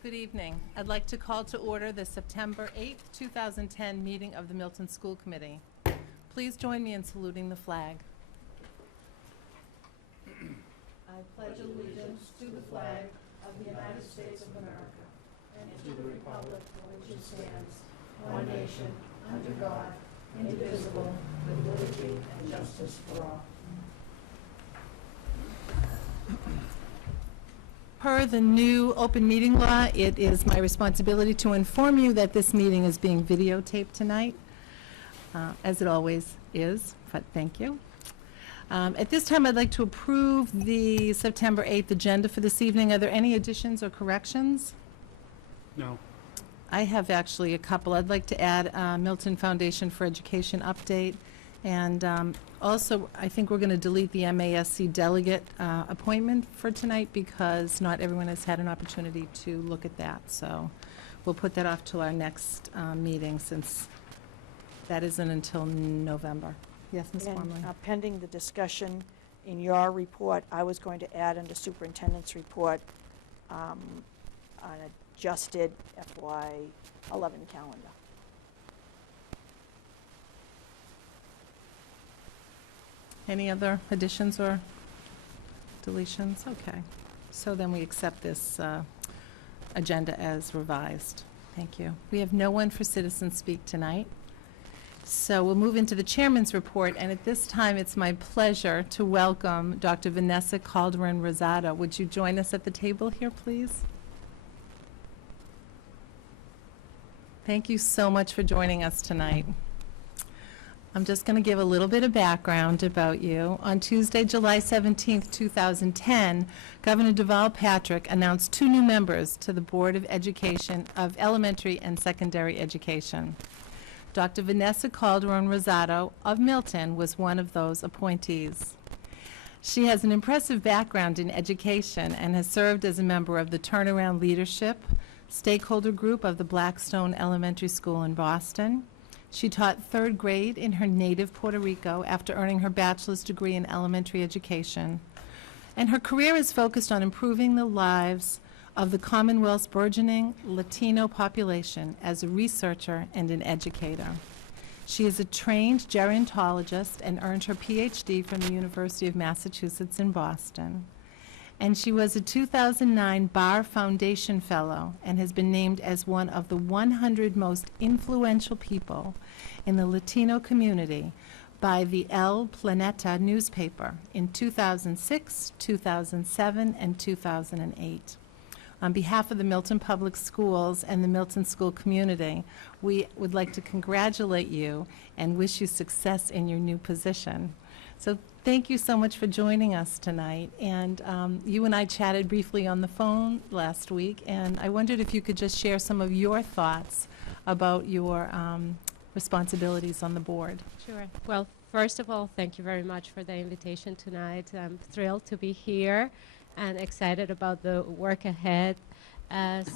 Good evening. I'd like to call to order the September 8th, 2010 meeting of the Milton School Committee. Please join me in saluting the flag. I pledge allegiance to the flag of the United States of America and to the republic for which it stands, one nation, under God, indivisible, with liberty and justice for all. Per the new open meeting law, it is my responsibility to inform you that this meeting is being videotaped tonight, as it always is, but thank you. At this time, I'd like to approve the September 8th agenda for this evening. Are there any additions or corrections? No. I have actually a couple. I'd like to add Milton Foundation for Education update. And also, I think we're going to delete the MASC delegate appointment for tonight because not everyone has had an opportunity to look at that. So we'll put that off till our next meeting, since that isn't until November. Yes, Ms. Formley. Pending the discussion in your report, I was going to add under superintendent's report an adjusted FY11 calendar. Any other additions or deletions? Okay. So then we accept this agenda as revised. Thank you. We have no one for citizen speak tonight. So we'll move into the chairman's report, and at this time it's my pleasure to welcome Dr. Vanessa Calderon-Rosado. Would you join us at the table here, please? Thank you so much for joining us tonight. I'm just going to give a little bit of background about you. On Tuesday, July 17th, 2010, Governor Deval Patrick announced 2 new members to the Board of Education of Elementary and Secondary Education. Dr. Vanessa Calderon-Rosado of Milton was one of those appointees. She has an impressive background in education and has served as a member of the Turnaround Leadership Stakeholder Group of the Blackstone Elementary School in Boston. She taught 3rd grade in her native Puerto Rico after earning her bachelor's degree in elementary education. And her career is focused on improving the lives of the Commonwealth's burgeoning Latino population as a researcher and an educator. She is a trained gerontologist and earned her PhD from the University of Massachusetts in Boston. And she was a 2009 Bar Foundation Fellow and has been named as one of the 100 most influential people in the Latino community by the El Planeta newspaper in 2006, 2007, and 2008. On behalf of the Milton Public Schools and the Milton School community, we would like to congratulate you and wish you success in your new position. So thank you so much for joining us tonight. And you and I chatted briefly on the phone last week, and I wondered if you could just share some of your thoughts about your responsibilities on the board. Sure. Well, first of all, thank you very much for the invitation tonight. I'm thrilled to be here and excited about the work ahead. As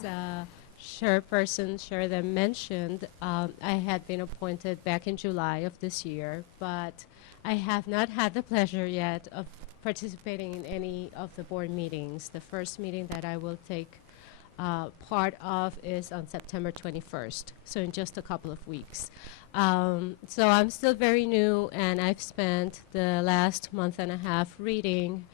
Chairperson Sheridan mentioned, I had been appointed back in July of this year, but I have not had the pleasure yet of participating in any of the board meetings. The first meeting that I will take part of is on September 21st, so in just a couple of weeks. So I'm still very new, and I've spent the last month and a half reading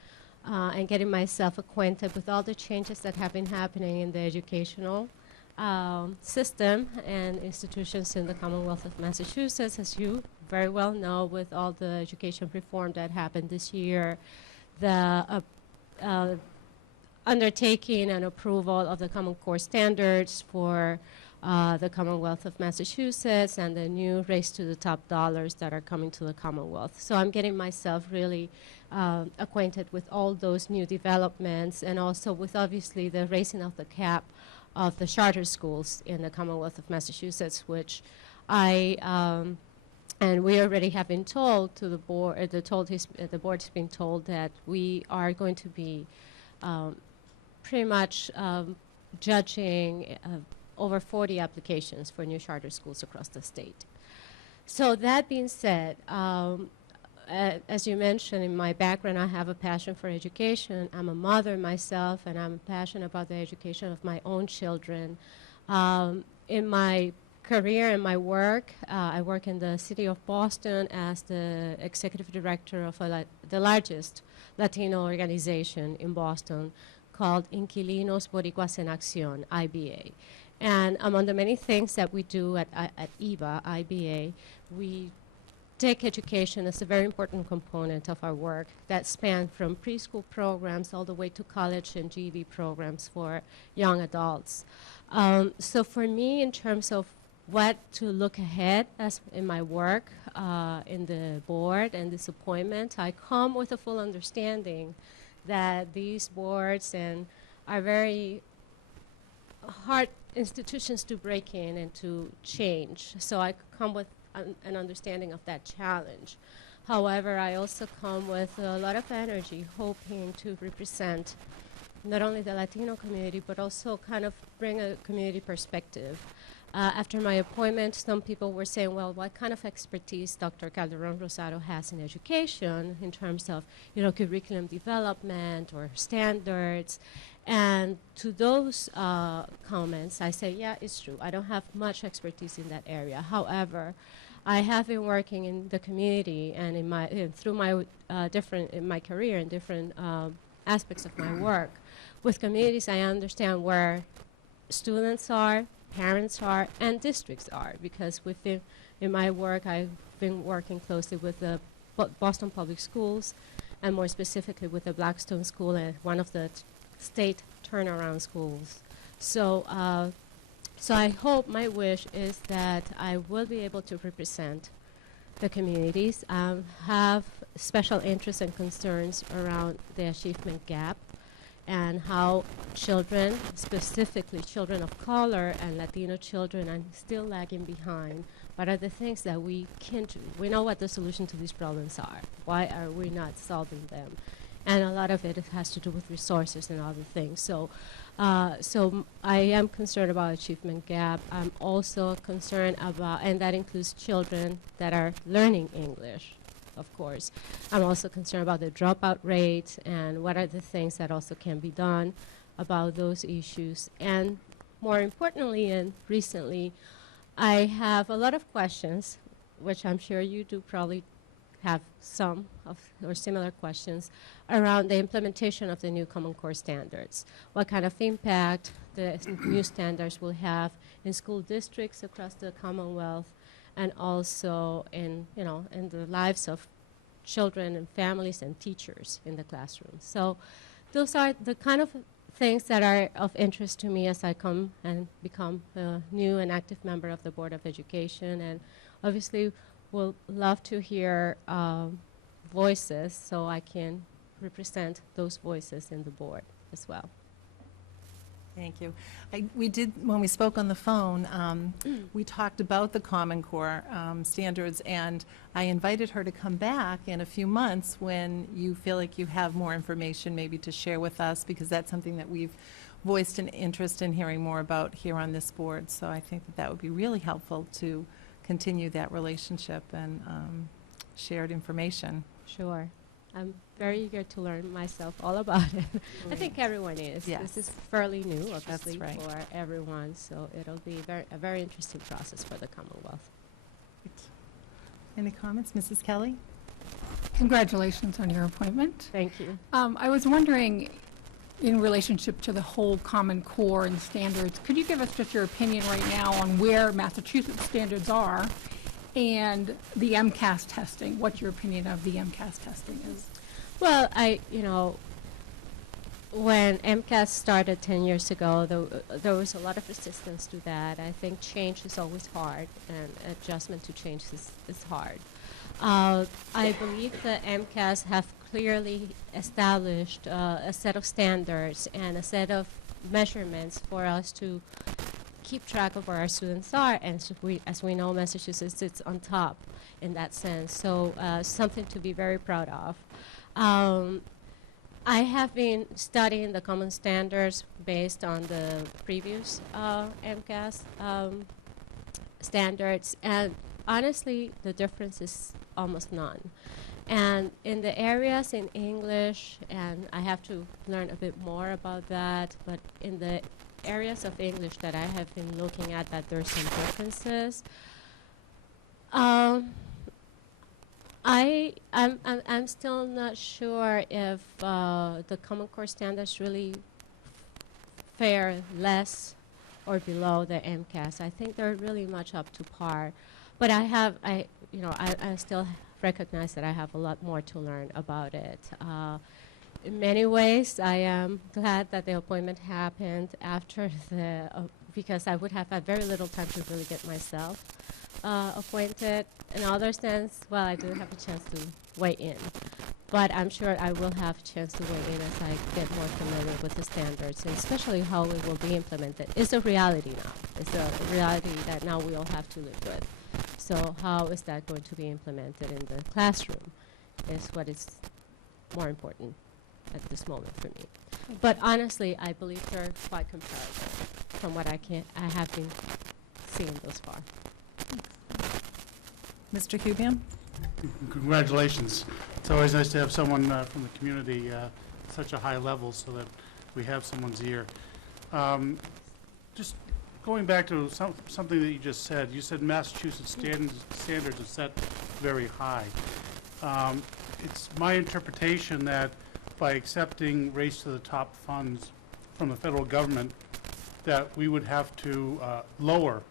and getting myself acquainted with all the changes that have been happening in the educational system and institutions in the Commonwealth of Massachusetts, as you very well know, with all the education reform that happened this year, the undertaking and approval of the Common Core standards for the Commonwealth of Massachusetts, and the new race to the top dollars that are coming to the Commonwealth. So I'm getting myself really acquainted with all those new developments, and also with obviously the raising of the cap of the charter schools in the Commonwealth of Massachusetts, which and we already have been told to the board, the board's been told that we are going to be pretty much judging over 40 applications for new charter schools across the state. So that being said, as you mentioned, in my background, I have a passion for education. I'm a mother myself, and I'm passionate about the education of my own children. In my career and my work, I work in the city of Boston as the executive director of the largest Latino organization in Boston called Inquilinos Boricuas en Acción, IBA. And among the many things that we do at IBA, we take education as a very important component of our work that span from preschool programs all the way to college and GED programs for young adults. So for me, in terms of what to look ahead as in my work in the board and this appointment, I come with a full understanding that these boards are very hard institutions to break in and to change. So I come with an understanding of that challenge. However, I also come with a lot of energy, hoping to represent not only the Latino community, but also kind of bring a community perspective. After my appointment, some people were saying, well, what kind of expertise Dr. Calderon Rosado has in education in terms of, curriculum development or standards. And to those comments, I say, yeah, it's true. I don't have much expertise in that area. However, I have been working in the community and through my in my career in different aspects of my work. With communities, I understand where students are, parents are, and districts are, because in my work, I've been working closely with the Boston Public Schools, and more specifically with the Blackstone School and one of the state turnaround schools. So I hope, my wish is that I will be able to represent the communities, have special interests and concerns around the achievement gap, and how children, specifically children of color and Latino children, are still lagging behind. What are the things that we can do? We know what the solution to these problems are. Why are we not solving them? And a lot of it has to do with resources and other things. So I am concerned about achievement gap. I'm also concerned about, and that includes children that are learning English, of course. I'm also concerned about the dropout rate and what are the things that also can be done about those issues. And more importantly and recently, I have a lot of questions, which I'm sure you do probably have some or similar questions around the implementation of the new Common Core standards. What kind of impact the new standards will have in school districts across the Commonwealth, and also in the lives of children and families and teachers in the classroom. So those are the kind of things that are of interest to me as I come and become a new and active member of the Board of Education. And obviously we'll love to hear voices so I can represent those voices in the board as well. Thank you. We did, when we spoke on the phone, we talked about the Common Core standards, and I invited her to come back in a few months when you feel like you have more information maybe to share with us, because that's something that we've voiced an interest in hearing more about here on this board. So I think that would be really helpful to continue that relationship and shared information. Sure. I'm very eager to learn myself all about it. I think everyone is. Yes. This is fairly new, obviously, That's right. for everyone, so it'll be a very interesting process for the Commonwealth. Any comments, Mrs. Kelly? Congratulations on your appointment. Thank you. I was wondering, in relationship to the whole Common Core and standards, could you give us just your opinion right now on where Massachusetts standards are and the MCAS testing? What your opinion of the MCAS testing is? Well, when MCAS started 10 years ago, there was a lot of resistance to that. I think change is always hard, and adjustment to change is hard. I believe the MCAS have clearly established a set of standards and a set of measurements for us to keep track of where our students are, and so as we know, Massachusetts sits on top in that sense, so something to be very proud of. I have been studying the common standards based on the previous MCAS standards, and honestly, the difference is almost none. And in the areas in English, and I have to learn a bit more about that, but in the areas of English that I have been looking at, that there's some differences. I'm still not sure if the Common Core standards really fare less or below the MCAS. I think they're really much up to par. But I still recognize that I have a lot more to learn about it. In many ways, I am glad that the appointment happened after because I would have had very little time to really get myself appointed. In other sense, well, I do have a chance to weigh in. But I'm sure I will have a chance to weigh in as I get more familiar with the standards, and especially how it will be implemented. It's a reality now. It's a reality that now we all have to live with. So how is that going to be implemented in the classroom is what is more important at this moment for me. But honestly, I believe they're quite comparable from what I have been seeing thus far. Mr. Kubian? Congratulations. It's always nice to have someone from the community at such a high level so that we have someone's ear. Just going back to something that you just said, you said Massachusetts standards are set very high. It's my interpretation that by accepting Race to the Top funds from the federal government, that we would have to lower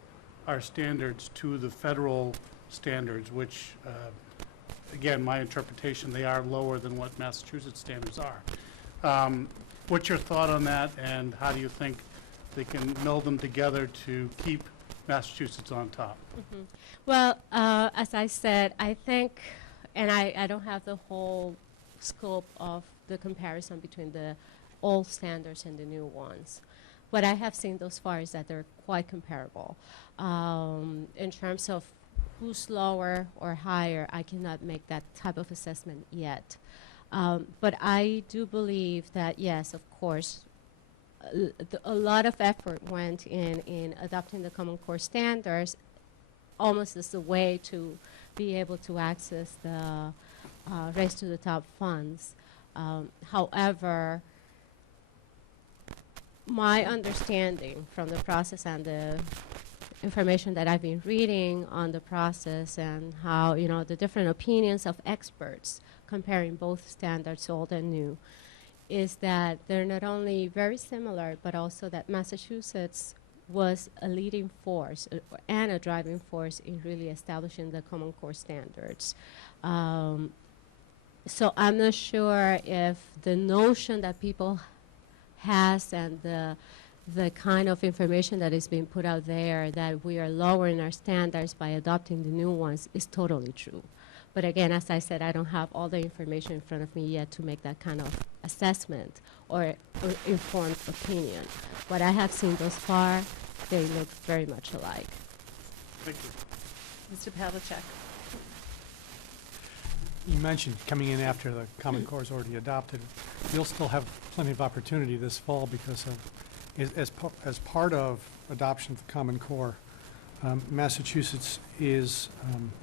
our standards to the federal standards, which, again, my interpretation, they are lower than what Massachusetts standards are. What's your thought on that, and how do you think they can meld them together to keep Massachusetts on top? Mm-hmm. Well, as I said, I think, and I don't have the whole scope of the comparison between the old standards and the new ones. What I have seen thus far is that they're quite comparable. In terms of who's lower or higher, I cannot make that type of assessment yet. But I do believe that, yes, of course, a lot of effort went in adopting the Common Core standards, almost as a way to be able to access the Race to the Top funds. However, my understanding from the process and the information that I've been reading on the process and how, the different opinions of experts comparing both standards, old and new, is that they're not only very similar, but also that Massachusetts was a leading force and a driving force in really establishing the Common Core standards. So I'm not sure if the notion that people has and the kind of information that is being put out there that we are lowering our standards by adopting the new ones is totally true. But again, as I said, I don't have all the information in front of me yet to make that kind of assessment or informed opinion. What I have seen thus far, they look very much alike. Thank you. Mr. Pavlicek? You mentioned coming in after the Common Core is already adopted. You'll still have plenty of opportunity this fall because of, as part of adoption of the Common Core, Massachusetts is,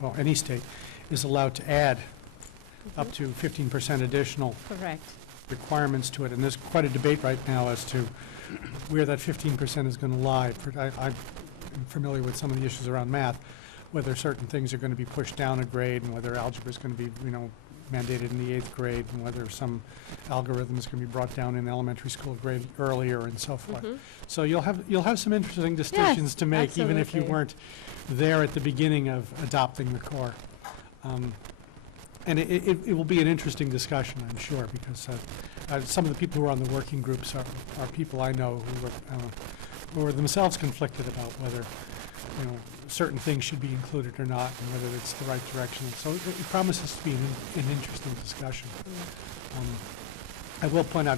well, any state is allowed to add up to 15% additional Correct. requirements to it. And there's quite a debate right now as to where that 15% is going to lie. I'm familiar with some of the issues around math, whether certain things are going to be pushed down a grade and whether algebra is going to be, mandated in the 8th grade and whether some algorithms can be brought down in elementary school grade earlier and so forth. So you'll have some interesting distinctions to make, even if you absolutely. weren't there at the beginning of adopting the core. And it will be an interesting discussion, I'm sure, because some of the people who are on the working groups are people I know who are themselves conflicted about whether certain things should be included or not, and whether it's the right direction. So it promises to be an interesting discussion. I will point out,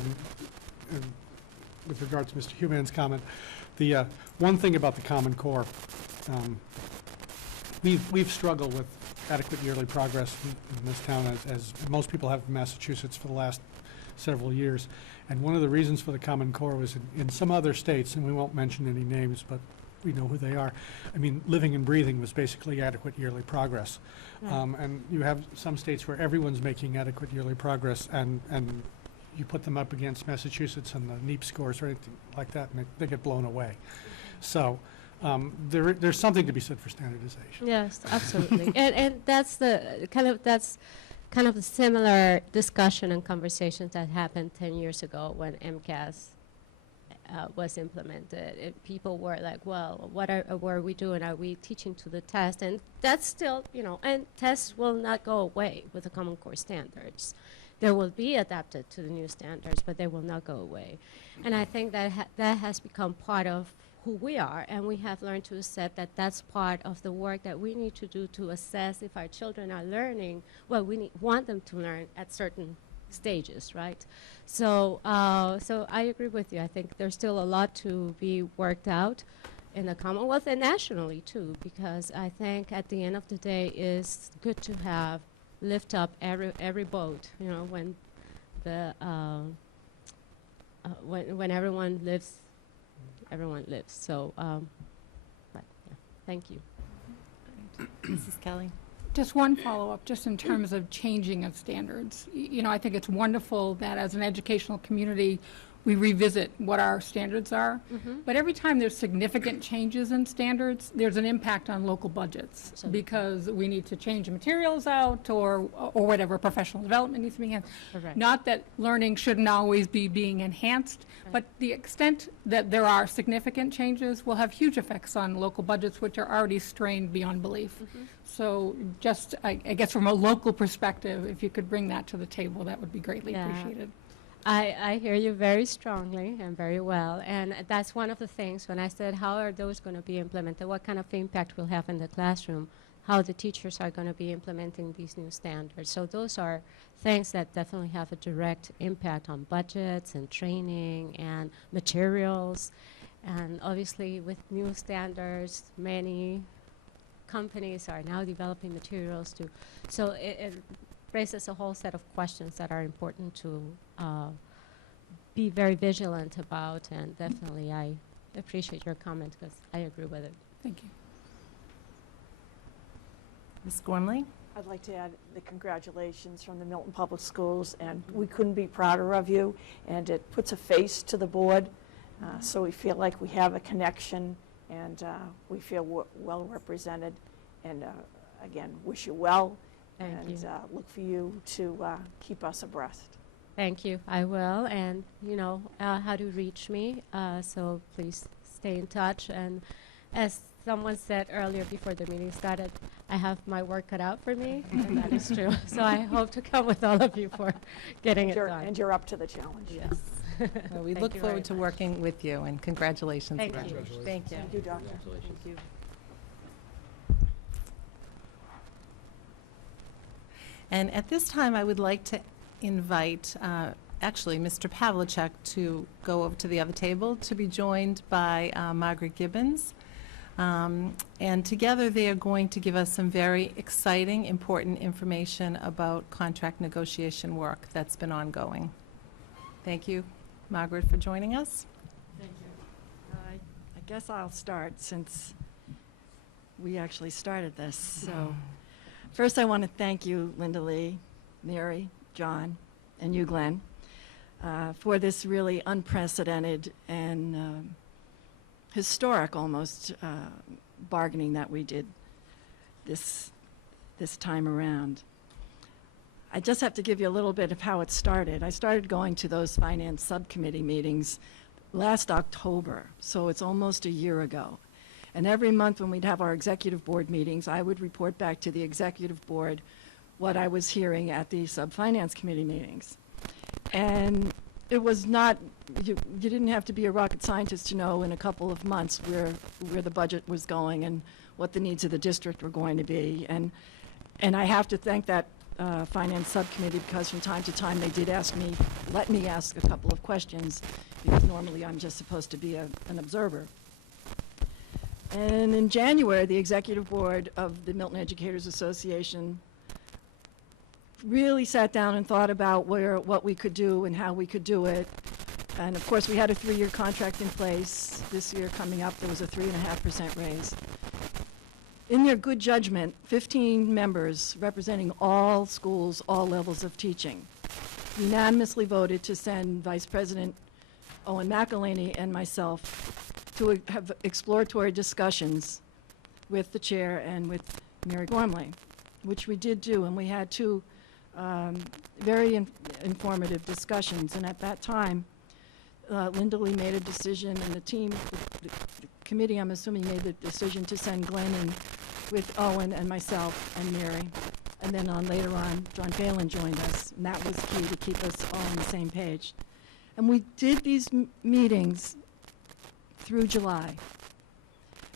with regard to Mr. Human's comment, the one thing about the Common Core, we've struggled with adequate yearly progress in this town, as most people have in Massachusetts for the last several years. And one of the reasons for the Common Core was in some other states, and we won't mention any names, but we know who they are. I mean, living and breathing was basically adequate yearly progress. And you have some states where everyone's making adequate yearly progress, and you put them up against Massachusetts and the NEEP scores or anything like that, and they get blown away. So there's something to be said for standardization. Yes, absolutely. And that's the kind of a similar discussion and conversations that happened 10 years ago when MCAS was implemented. People were like, well, what are we doing? Are we teaching to the test? And that's still, and tests will not go away with the Common Core standards. They will be adapted to the new standards, but they will not go away. And I think that that has become part of who we are, and we have learned to accept that that's part of the work that we need to do to assess if our children are learning what we want them to learn at certain stages, right? So I agree with you. I think there's still a lot to be worked out in the Commonwealth and nationally too, because I think at the end of the day it's good to have lift up every boat, when the when everyone lives. So, but yeah, thank you. Mrs. Kelly? Just one follow-up, just in terms of changing of standards. I think it's wonderful that as an educational community, we revisit what our standards are. But every time there's significant changes in standards, there's an impact on local budgets. Absolutely. Because we need to change materials out or whatever, professional development needs to be enhanced. Correct. Not that learning shouldn't always be being enhanced, but the extent that there are significant changes will have huge effects on local budgets, which are already strained beyond belief. So just, I guess from a local perspective, if you could bring that to the table, that would be greatly Yeah. appreciated. I hear you very strongly and very well, and that's one of the things when I said how are those going to be implemented, what kind of impact will have in the classroom, how the teachers are going to be implementing these new standards. So those are things that definitely have a direct impact on budgets and training and materials, and obviously with new standards, many companies are now developing materials too. So it raises a whole set of questions that are important to be very vigilant about, and definitely I appreciate your comment because I agree with it. Thank you. Ms. Gormley? I'd like to add the congratulations from the Milton Public Schools, and we couldn't be prouder of you, and it puts a face to the board, so we feel like we have a connection, and we feel well represented, and again, wish you well, Thank and you. look for you to keep us abreast. Thank you. I will, and how to reach me, so please stay in touch. And as someone said earlier before the meeting started, I have my work cut out for me, and that is true. So I hope to come with all of you for getting it done. And you're up to the challenge. Yes. Well, we Thank look you forward very to much. working with you, and congratulations Thank again. you. Thank you. Thank you, Doctor. Thank you. And at this time, I would like to invite, actually, Mr. Pavlicek to go over to the other table to be joined by Margaret Gibbons. And together, they are going to give us some very exciting, important information about contract negotiation work that's been ongoing. Thank you, Margaret, for joining us. Thank you. I guess I'll start since we actually started this. So first I want to thank you, Linda Lee, Mary, John, and you, Glenn, for this really unprecedented and historic almost bargaining that we did this time around. I just have to give you a little bit of how it started. I started going to those finance subcommittee meetings last October, so it's almost a year ago. And every month when we'd have our executive board meetings, I would report back to the executive board what I was hearing at the sub-finance committee meetings. And it was not, you didn't have to be a rocket scientist to know in a couple of months where the budget was going and what the needs of the district were going to be. And I have to thank that finance subcommittee because from time to time they did let me ask a couple of questions because normally I'm just supposed to be an observer. And in January, the executive board of the Milton Educators Association really sat down and thought about what we could do and how we could do it. And of course, we had a 3-year contract in place. This year coming up, there was a 3.5% raise. In their good judgment, 15 members representing all schools, all levels of teaching, unanimously voted to send Vice President Owen McElhaney and myself to have exploratory discussions with the chair and with Mary Gormley, which we did do, and we had 2 very informative discussions. And at that time, Linda Lee made a decision, and the team, the committee, I'm assuming, made the decision to send Glenn in with Owen and myself and Mary. And then later on, John Phelan joined us, and that was key to keep us all on the same page. And we did these meetings through July.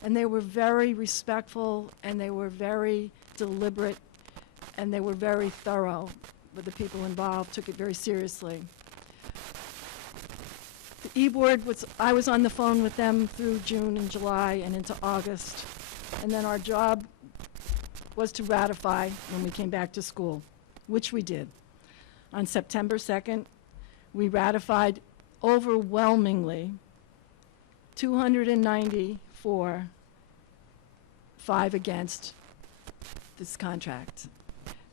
And they were very respectful, and they were very deliberate, and they were very thorough. But the people involved took it very seriously. The E-Board I was on the phone with them through June and July and into August. And then our job was to ratify when we came back to school, which we did. On September 2nd, we ratified overwhelmingly 294, 5 against this contract.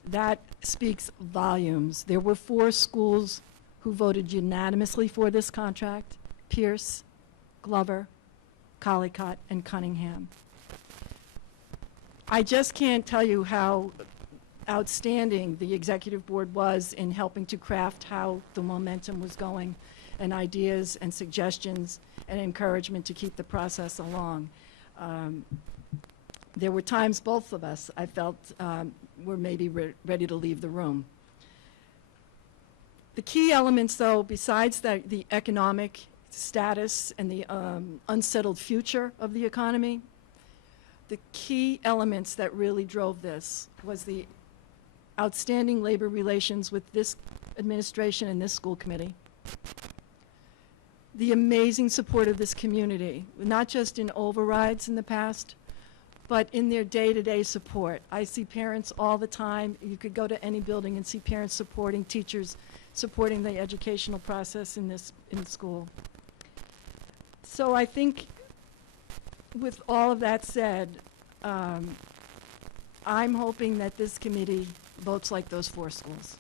That speaks volumes. There were 4 schools who voted unanimously for this contract: Pierce, Glover, Collycott, and Cunningham. I just can't tell you how outstanding the executive board was in helping to craft how the momentum was going, and ideas and suggestions and encouragement to keep the process along. There were times both of us, I felt, were maybe ready to leave the room. The key elements, though, besides the economic status and the unsettled future of the economy, the key elements that really drove this was the outstanding labor relations with this administration and this school committee, the amazing support of this community, not just in overrides in the past, but in their day-to-day support. I see parents all the time. You could go to any building and see parents supporting teachers, supporting the educational process in school. So I think, with all of that said, I'm hoping that this committee votes like those 4 schools.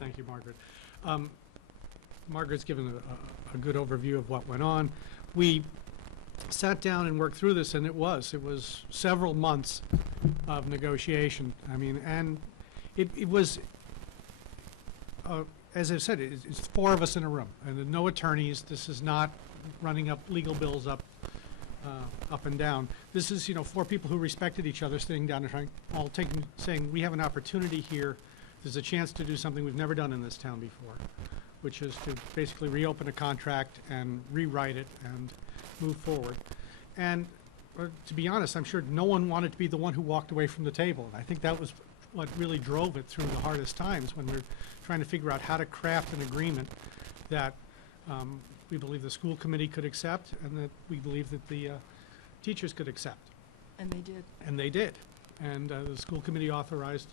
Thank you, Margaret. Margaret's given a good overview of what went on. We sat down and worked through this, and it was several months of negotiation. I mean, and it was, as I said, it's 4 of us in a room, and no attorneys. This is not running up legal bills up and down. This is, 4 people who respected each other sitting down and saying, we have an opportunity here. There's a chance to do something we've never done in this town before, which is to basically reopen a contract and rewrite it and move forward. And to be honest, I'm sure no one wanted to be the one who walked away from the table. And I think that was what really drove it through the hardest times, when we're trying to figure out how to craft an agreement that we believe the school committee could accept, and that we believe that the teachers could accept. And they did. And they did. And the school committee authorized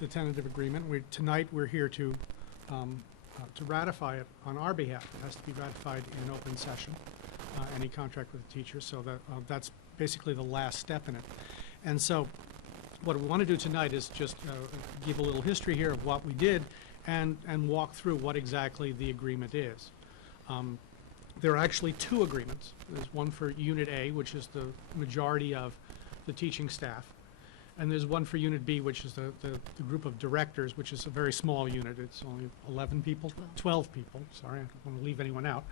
the tentative agreement. Tonight we're here to ratify it on our behalf. It has to be ratified in open session, any contract with the teachers, so that's basically the last step in it. And so what we want to do tonight is just give a little history here of what we did and walk through what exactly the agreement is. There are actually 2 agreements. There's one for Unit A, which is the majority of the teaching staff, and there's one for Unit B, which is the group of directors, which is a very small unit. It's only 11 people, 12 people, sorry, I don't want to leave anyone out.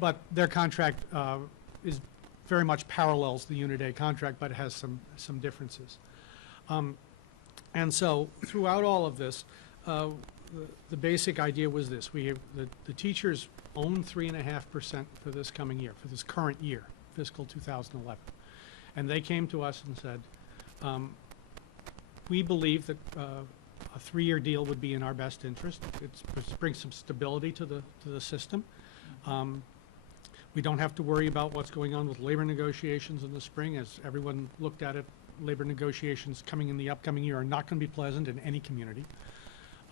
But their contract is very much parallels the Unit A contract, but it has some differences. And so throughout all of this, the basic idea was this: the teachers own 3.5% for this coming year, for this current year, fiscal 2011, and they came to us and said, we believe that a 3-year deal would be in our best interest. It brings some stability to the system. We don't have to worry about what's going on with labor negotiations in the spring. As everyone looked at it, labor negotiations coming in the upcoming year are not going to be pleasant in any community.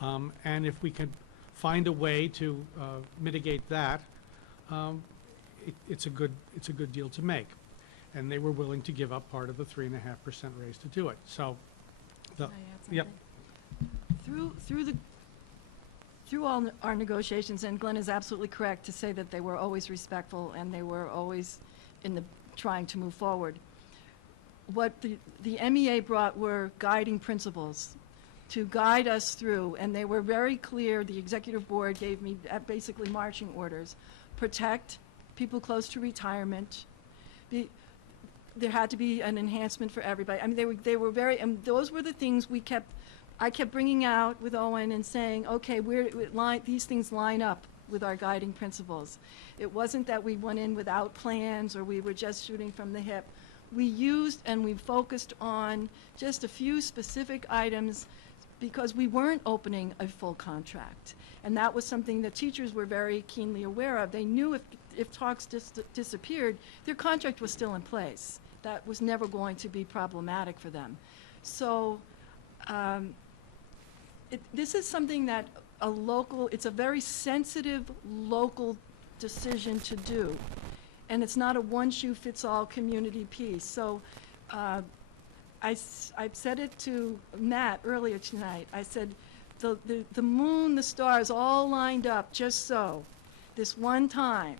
And if we could find a way to mitigate that, it's a good deal to make. And they were willing to give up part of the 3.5% raise to do it. So, yep. Through all our negotiations, and Glenn is absolutely correct to say that they were always respectful and they were always trying to move forward. What the MEA brought were guiding principles to guide us through, and they were very clear. The executive board gave me basically marching orders: protect people close to retirement. There had to be an enhancement for everybody. I mean, they were very, and those were the things I kept bringing out with Owen and saying, okay, these things line up with our guiding principles. It wasn't that we went in without plans or we were just shooting from the hip. We used and we focused on just a few specific items because we weren't opening a full contract. And that was something that teachers were very keenly aware of. They knew if talks disappeared, their contract was still in place. That was never going to be problematic for them. So this is something that it's a very sensitive local decision to do. And it's not a one-shoe-fits-all community piece. So I've said it to Matt earlier tonight. I said, the moon, the stars all lined up just so, this one time.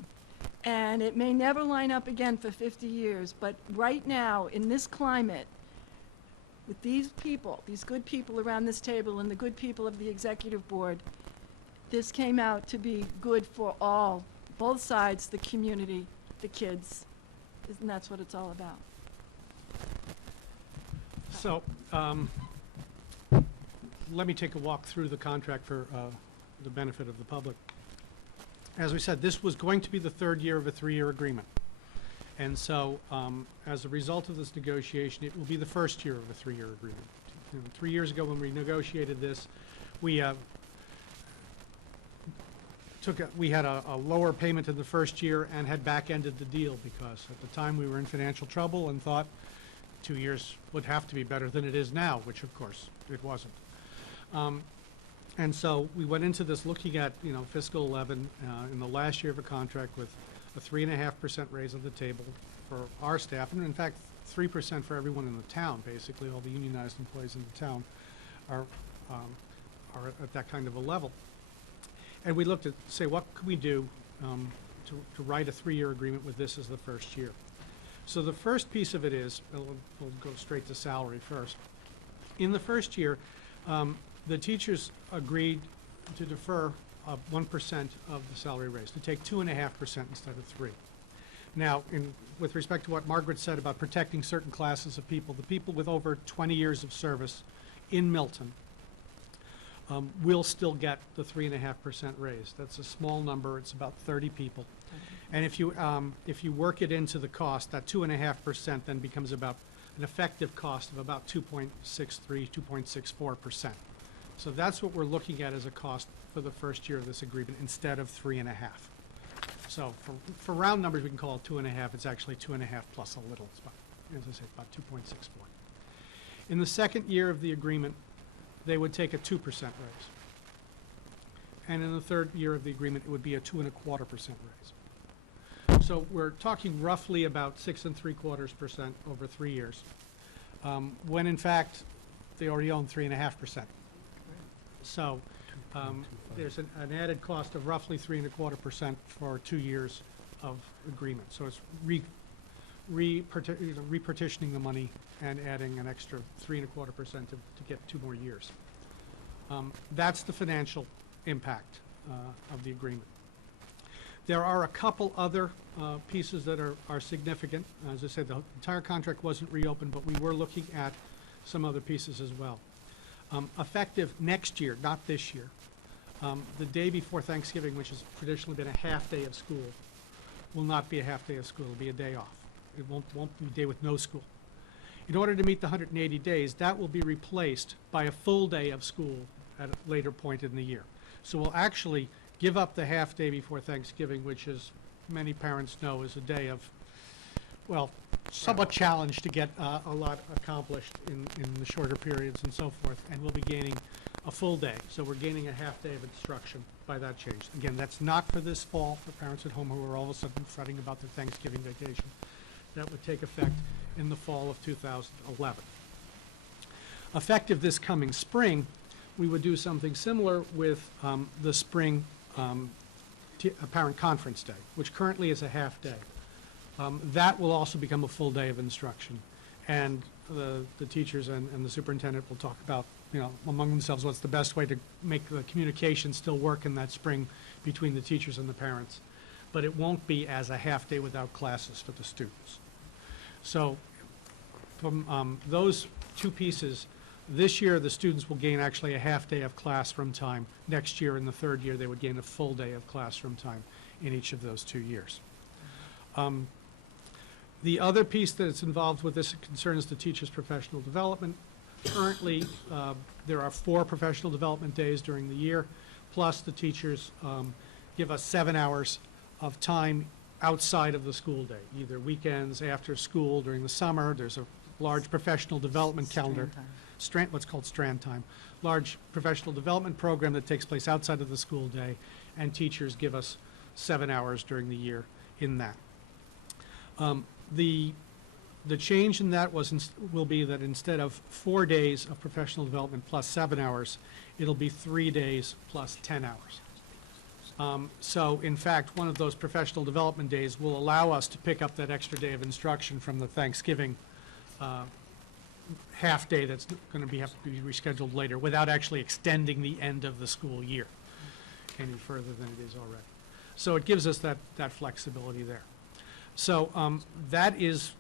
And it may never line up again for 50 years, but right now, in this climate, with these people, these good people around this table and the good people of the executive board, this came out to be good for all, both sides, the community, the kids, and that's what it's all about. So, let me take a walk through the contract for the benefit of the public. As we said, this was going to be the third year of a 3-year agreement. And so, as a result of this negotiation, it will be the first year of a 3-year agreement. 3 years ago when we negotiated this, we had a lower payment in the first year and had back-ended the deal because at the time we were in financial trouble and thought 2 years would have to be better than it is now, which of course it wasn't. And so we went into this looking at, fiscal 11 in the last year of a contract with a 3.5% raise on the table for our staff, and in fact 3% for everyone in the town. Basically, all the unionized employees in the town are at that kind of a level. And we looked at, say, what could we do to write a 3-year agreement with this as the first year. So the first piece of it is, we'll go straight to salary first. In the first year, the teachers agreed to defer 1% of the salary raise, to take 2.5% instead of 3%. Now, with respect to what Margaret said about protecting certain classes of people, the people with over 20 years of service in Milton will still get the 3.5% raise. That's a small number. It's about 30 people. And if you work it into the cost, that 2.5% then becomes about an effective cost of about 2.63, 2.64%. So that's what we're looking at as a cost for the first year of this agreement instead of 3.5. So for round numbers, we can call it 2.5. It's actually 2.5 plus a little. It's about, as I say, about 2.64. In the second year of the agreement, they would take a 2% raise. And in the third year of the agreement, it would be a 2.25% raise. So we're talking roughly about 6.75% over 3 years, when in fact they already own 3.5%. So there's an added cost of roughly 3.25% for 2 years of agreement. So it's repartitioning the money and adding an extra 3.25% to get 2 more years. That's the financial impact of the agreement. There are a couple other pieces that are significant. As I said, the entire contract wasn't reopened, but we were looking at some other pieces as well. Effective next year, not this year, the day before Thanksgiving, which has traditionally been a half day of school, will not be a half day of school. It'll be a day off. It won't be a day with no school. In order to meet the 180 days, that will be replaced by a full day of school at a later point in the year. So we'll actually give up the half day before Thanksgiving, which, as many parents know, is a day of, well, somewhat challenged to get a lot accomplished in the shorter periods and so forth, and we'll be gaining a full day. So we're gaining a half day of instruction by that change. Again, that's not for this fall, for parents at home who are all of a sudden fretting about their Thanksgiving vacation. That would take effect in the fall of 2011. Effective this coming spring, we would do something similar with the spring parent conference day, which currently is a half day. That will also become a full day of instruction. And the teachers and the superintendent will talk about, among themselves, what's the best way to make the communication still work in that spring between the teachers and the parents. But it won't be as a half day without classes for the students. So from those two pieces, this year the students will gain actually a half day of classroom time. Next year, in the third year, they would gain a full day of classroom time in each of those 2 years. The other piece that's involved with this concerns the teacher's professional development. Currently, there are 4 professional development days during the year, plus the teachers give us 7 hours of time outside of the school day, either weekends, after school, during the summer. There's a large professional development calendar, what's called Strand Time, large professional development program that takes place outside of the school day, and teachers give us 7 hours during the year in that. The change in that will be that instead of 4 days of professional development plus 7 hours, it'll be 3 days plus 10 hours. So in fact, one of those professional development days will allow us to pick up that extra day of instruction from the Thanksgiving half day that's going to have to be rescheduled later without actually extending the end of the school year any further than it is already. So it gives us that flexibility there. So that is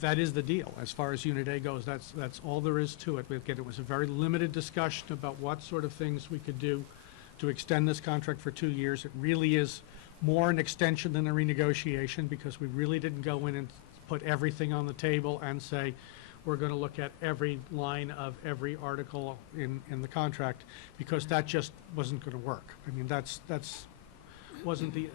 the deal as far as Unit A goes. That's all there is to it. Again, it was a very limited discussion about what sort of things we could do to extend this contract for 2 years. It really is more an extension than a renegotiation, because we really didn't go in and put everything on the table and say, we're going to look at every line of every article in the contract, because that just wasn't going to work. I mean, that's wasn't the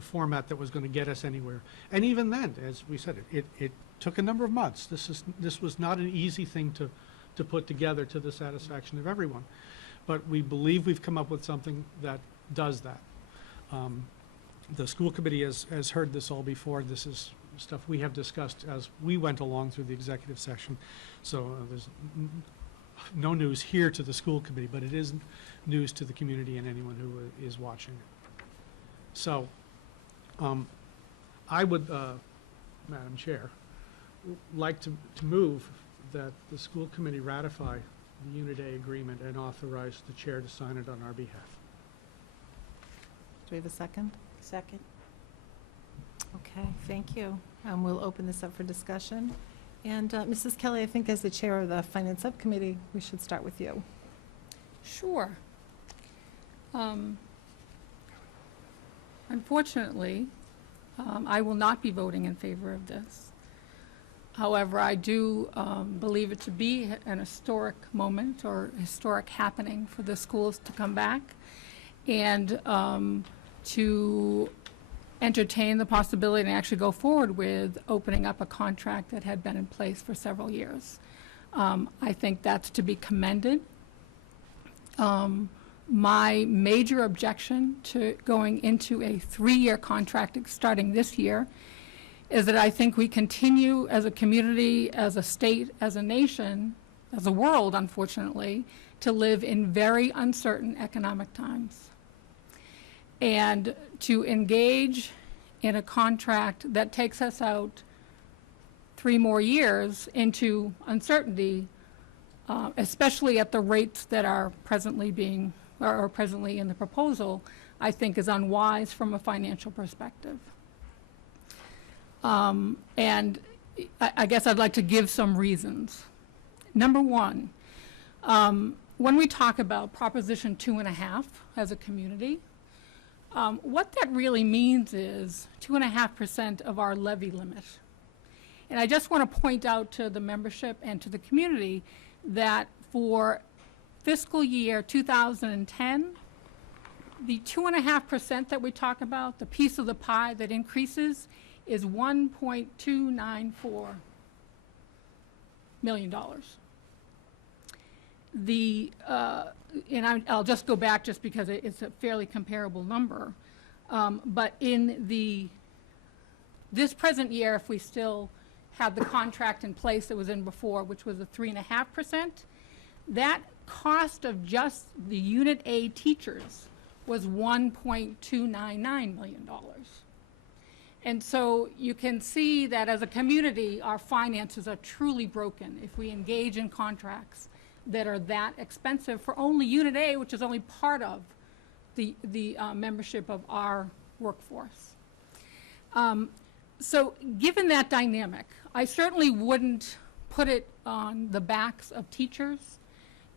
format that was going to get us anywhere. And even then, as we said, it took a number of months. This was not an easy thing to put together to the satisfaction of everyone. But we believe we've come up with something that does that. The school committee has heard this all before. This is stuff we have discussed as we went along through the executive session. So there's no news here to the school committee, but it is news to the community and anyone who is watching it. So I would, Madam Chair, like to move that the school committee ratify the Unit A agreement and authorize the chair to sign it on our behalf. Do we have a second? Second. Okay, thank you. We'll open this up for discussion. And Mrs. Kelly, I think as the chair of the Finance Subcommittee, we should start with you. Sure. Unfortunately, I will not be voting in favor of this. However, I do believe it to be an historic moment or historic happening for the schools to come back and to entertain the possibility and actually go forward with opening up a contract that had been in place for several years. I think that's to be commended. My major objection to going into a 3-year contract starting this year is that I think we continue as a community, as a state, as a nation, as a world, unfortunately, to live in very uncertain economic times. And to engage in a contract that takes us out 3 more years into uncertainty, especially at the rates that are presently in the proposal, I think is unwise from a financial perspective. And I guess I'd like to give some reasons. Number one, when we talk about Proposition 2.5 as a community, what that really means is 2.5% of our levy limit. And I just want to point out to the membership and to the community that for fiscal year 2010, the 2.5% that we talk about, the piece of the pie that increases, is $1.294 million. I'll just go back just because it's a fairly comparable number. But in this present year, if we still had the contract in place that was in before, which was a 3.5%, that cost of just the Unit A teachers was $1.299 million. And so you can see that as a community, our finances are truly broken if we engage in contracts that are that expensive for only Unit A, which is only part of the membership of our workforce. So given that dynamic, I certainly wouldn't put it on the backs of teachers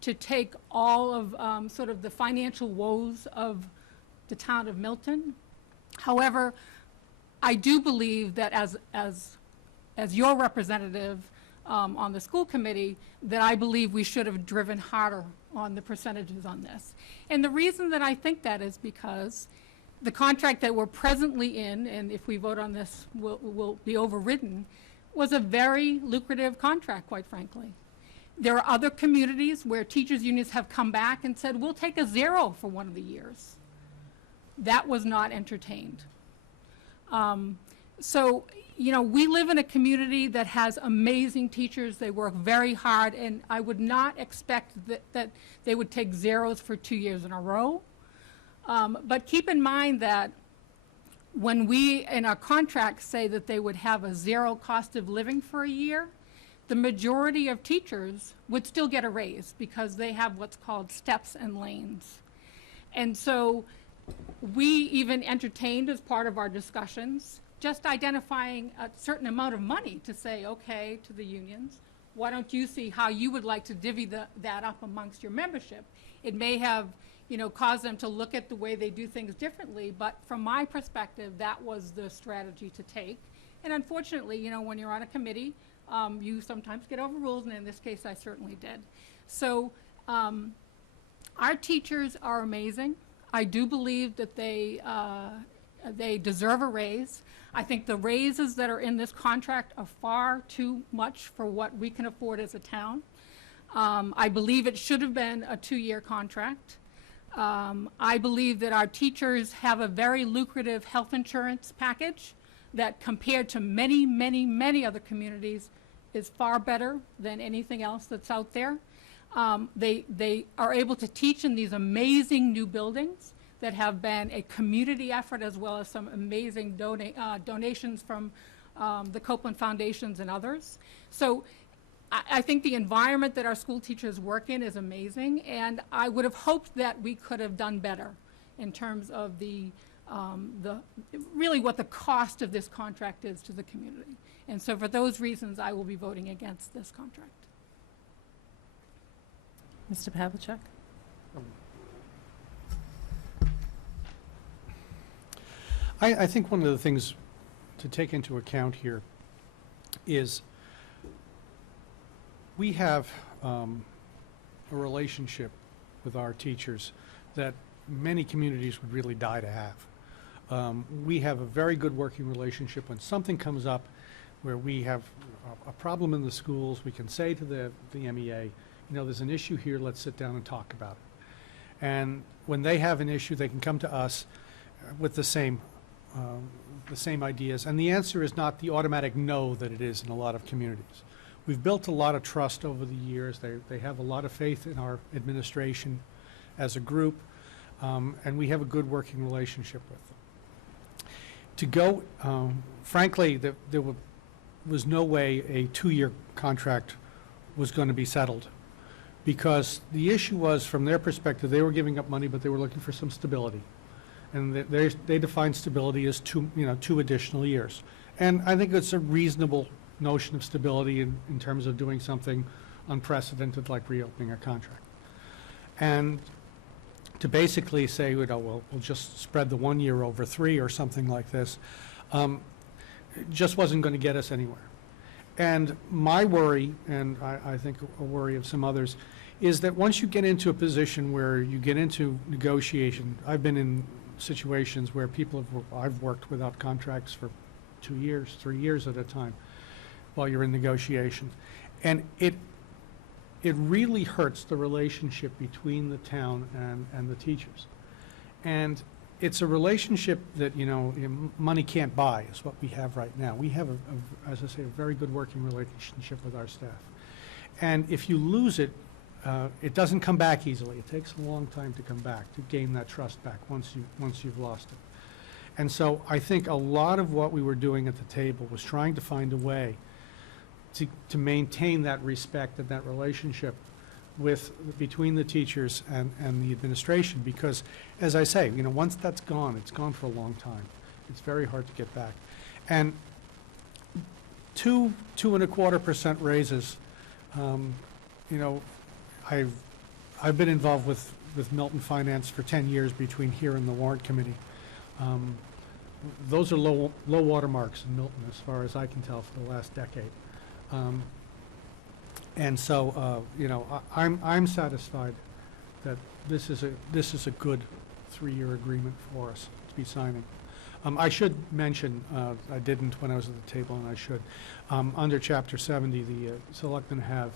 to take all of sort of the financial woes of the town of Milton. However, I do believe that as your representative on the school committee, that I believe we should have driven harder on the percentages on this. And the reason that I think that is because the contract that we're presently in, and if we vote on this will be overridden, was a very lucrative contract, quite frankly. There are other communities where teachers' unions have come back and said, we'll take a 0 for one of the years. That was not entertained. So, you know, we live in a community that has amazing teachers. They work very hard, and I would not expect that they would take 0s for 2 years in a row. But keep in mind that when we, in our contracts, say that they would have a 0 cost of living for a year, the majority of teachers would still get a raise because they have what's called steps and lanes. And so we even entertained, as part of our discussions, just identifying a certain amount of money to say, okay, to the unions, why don't you see how you would like to divvy that up amongst your membership? It may have, you know, caused them to look at the way they do things differently, but from my perspective, that was the strategy to take. And unfortunately, you know, when you're on a committee, you sometimes get overruled, and in this case, I certainly did. So our teachers are amazing. I do believe that they deserve a raise. I think the raises that are in this contract are far too much for what we can afford as a town. I believe it should have been a 2-year contract. I believe that our teachers have a very lucrative health insurance package that, compared to many, many, many other communities, is far better than anything else that's out there. They are able to teach in these amazing new buildings that have been a community effort, as well as some amazing donations from the Copeland Foundations and others. So I think the environment that our school teachers work in is amazing, and I would have hoped that we could have done better in terms of really what the cost of this contract is to the community. And so for those reasons, I will be voting against this contract. Mr. Pavlicek? I think one of the things to take into account here is we have a relationship with our teachers that many communities would really die to have. We have a very good working relationship. When something comes up where we have a problem in the schools, we can say to the MEA, you know, there's an issue here, let's sit down and talk about it. And when they have an issue, they can come to us with the same ideas. And the answer is not the automatic no that it is in a lot of communities. We've built a lot of trust over the years. They have a lot of faith in our administration as a group, and we have a good working relationship with them. To go, frankly, there was no way a 2-year contract was going to be settled, because the issue was, from their perspective, they were giving up money, but they were looking for some stability. And they define stability as 2 additional years. And I think it's a reasonable notion of stability in terms of doing something unprecedented like reopening a contract. And to basically say, you know, well, we'll just spread the 1 year over 3 or something like this, just wasn't going to get us anywhere. And my worry, and I think a worry of some others, is that once you get into a position where you get into negotiation, I've been in situations where I've worked without contracts for 2 years, 3 years at a time while you're in negotiation. And it really hurts the relationship between the town and the teachers. And it's a relationship that, money can't buy, is what we have right now. We have, as I say, a very good working relationship with our staff. And if you lose it, it doesn't come back easily. It takes a long time to come back, to gain that trust back once you've lost it. And so I think a lot of what we were doing at the table was trying to find a way to maintain that respect and that relationship between the teachers and the administration, because, as I say, once that's gone, it's gone for a long time. It's very hard to get back. And 2.25% raises, I've been involved with Milton Finance for 10 years between here and the warrant committee. Those are low water marks in Milton, as far as I can tell, for the last decade. And so, I'm satisfied that this is a good 3-year agreement for us to be signing. I should mention, I didn't when I was at the table, and I should. Under Chapter 70, the selectmen have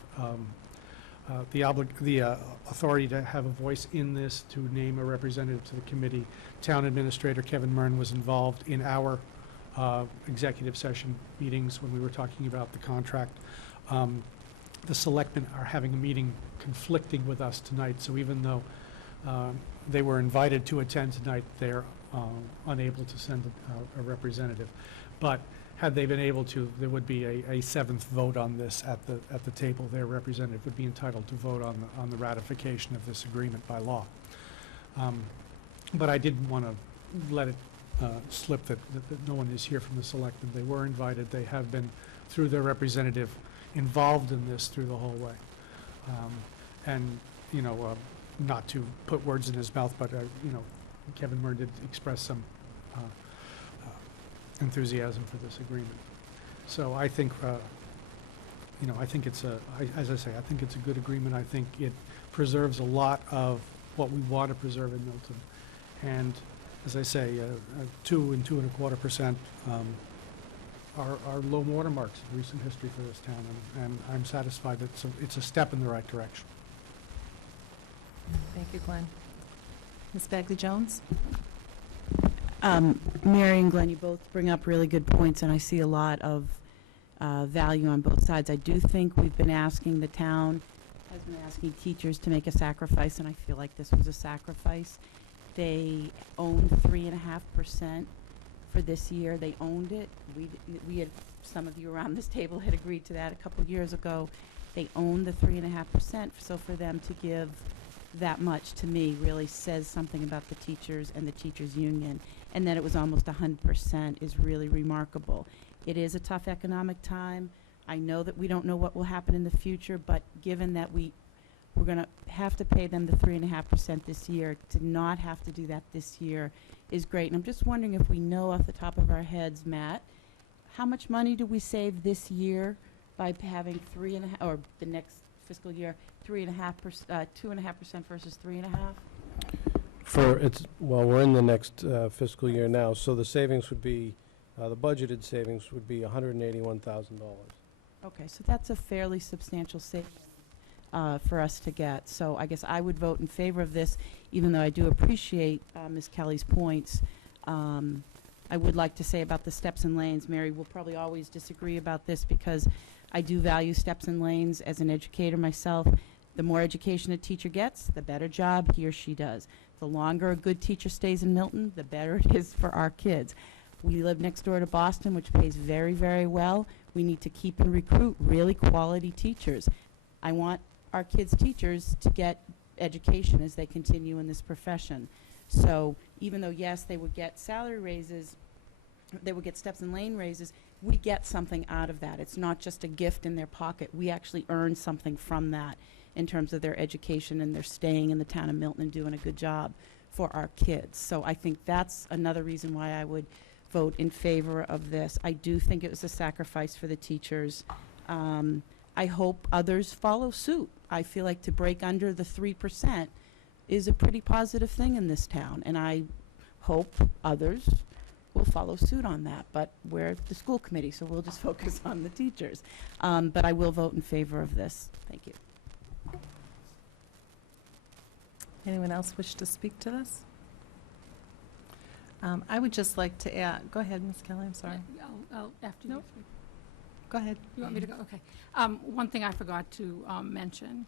the authority to have a voice in this, to name a representative to the committee. Town Administrator Kevin Myrn was involved in our executive session meetings when we were talking about the contract. The selectmen are having a meeting conflicting with us tonight, so even though they were invited to attend tonight, they're unable to send a representative. But had they been able to, there would be a seventh vote on this at the table. Their representative would be entitled to vote on the ratification of this agreement by law. But I didn't want to let it slip that no one is here from the selectmen. They were invited. They have been, through their representative, involved in this through the whole way. And, not to put words in his mouth, but, Kevin Murr did express some enthusiasm for this agreement. So I think, I think it's as I say, I think it's a good agreement. I think it preserves a lot of what we want to preserve in Milton. And as I say, 2 and 2.25% are low watermarks in recent history for this town, and I'm satisfied that it's a step in the right direction. Thank you, Glenn. Ms. Bagley-Jones? Mary and Glenn, you both bring up really good points, and I see a lot of value on both sides. I do think the town has been asking teachers to make a sacrifice, and I feel like this was a sacrifice. They owned 3.5% for this year. They owned it. We had, some of you around this table had agreed to that a couple years ago. They owned the 3.5%, so for them to give that much, to me, really says something about the teachers and the teachers union, and that it was almost 100% is really remarkable. It is a tough economic time. I know that we don't know what will happen in the future, but given that we're going to have to pay them the 3.5% this year, to not have to do that this year is great. And I'm just wondering if we know off the top of our heads, Matt, how much money do we save this year by having 3.5, or the next fiscal year, 3.5%, 2.5% versus 3.5%? We're in the next fiscal year now, so the savings would be, the budgeted savings would be $181,000. Okay, so that's a fairly substantial savings for us to get. So I guess I would vote in favor of this, even though I do appreciate Ms. Kelly's points. I would like to say about the steps and lanes, Mary will probably always disagree about this because I do value steps and lanes as an educator myself. The more education a teacher gets, the better job he or she does. The longer a good teacher stays in Milton, the better it is for our kids. We live next door to Boston, which pays very, very well. We need to keep and recruit really quality teachers. I want our kids' teachers to get education as they continue in this profession. So even though, yes, they would get salary raises, they would get steps and lane raises, we get something out of that. It's not just a gift in their pocket. We actually earn something from that in terms of their education, and they're staying in the town of Milton and doing a good job for our kids. So I think that's another reason why I would vote in favor of this. I do think it was a sacrifice for the teachers. I hope others follow suit. I feel like to break under the 3% is a pretty positive thing in this town, and I hope others will follow suit on that. But we're the school committee, so we'll just focus on the teachers. But I will vote in favor of this. Thank you. Anyone else wish to speak to this? I would just like to add, go ahead, Ms. Kelly, I'm sorry. I'll after you Nope. speak. Go ahead. You want me to go? Okay. One thing I forgot to mention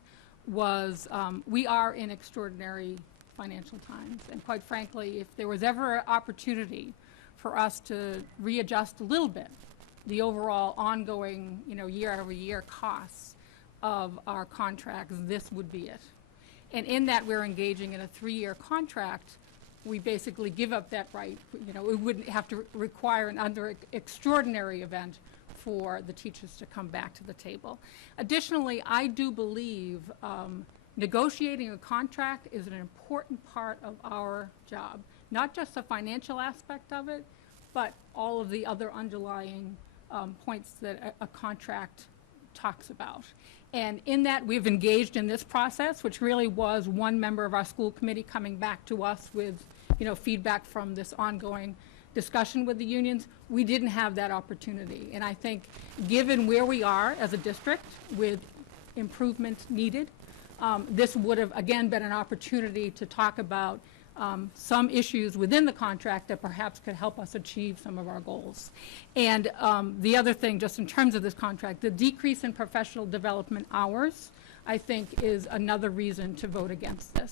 was we are in extraordinary financial times. And quite frankly, if there was ever an opportunity for us to readjust a little bit the overall ongoing, year-over-year costs of our contracts, this would be it. And in that we're engaging in a 3-year contract, we basically give up that right. We wouldn't have to require an extraordinary event for the teachers to come back to the table. Additionally, I do believe negotiating a contract is an important part of our job. Not just the financial aspect of it, but all of the other underlying points that a contract talks about. And in that, we've engaged in this process, which really was one member of our school committee coming back to us with, feedback from this ongoing discussion with the unions. We didn't have that opportunity. And I think, given where we are as a district with improvements needed, this would have, again, been an opportunity to talk about some issues within the contract that perhaps could help us achieve some of our goals. And the other thing, just in terms of this contract, the decrease in professional development hours, I think, is another reason to vote against this.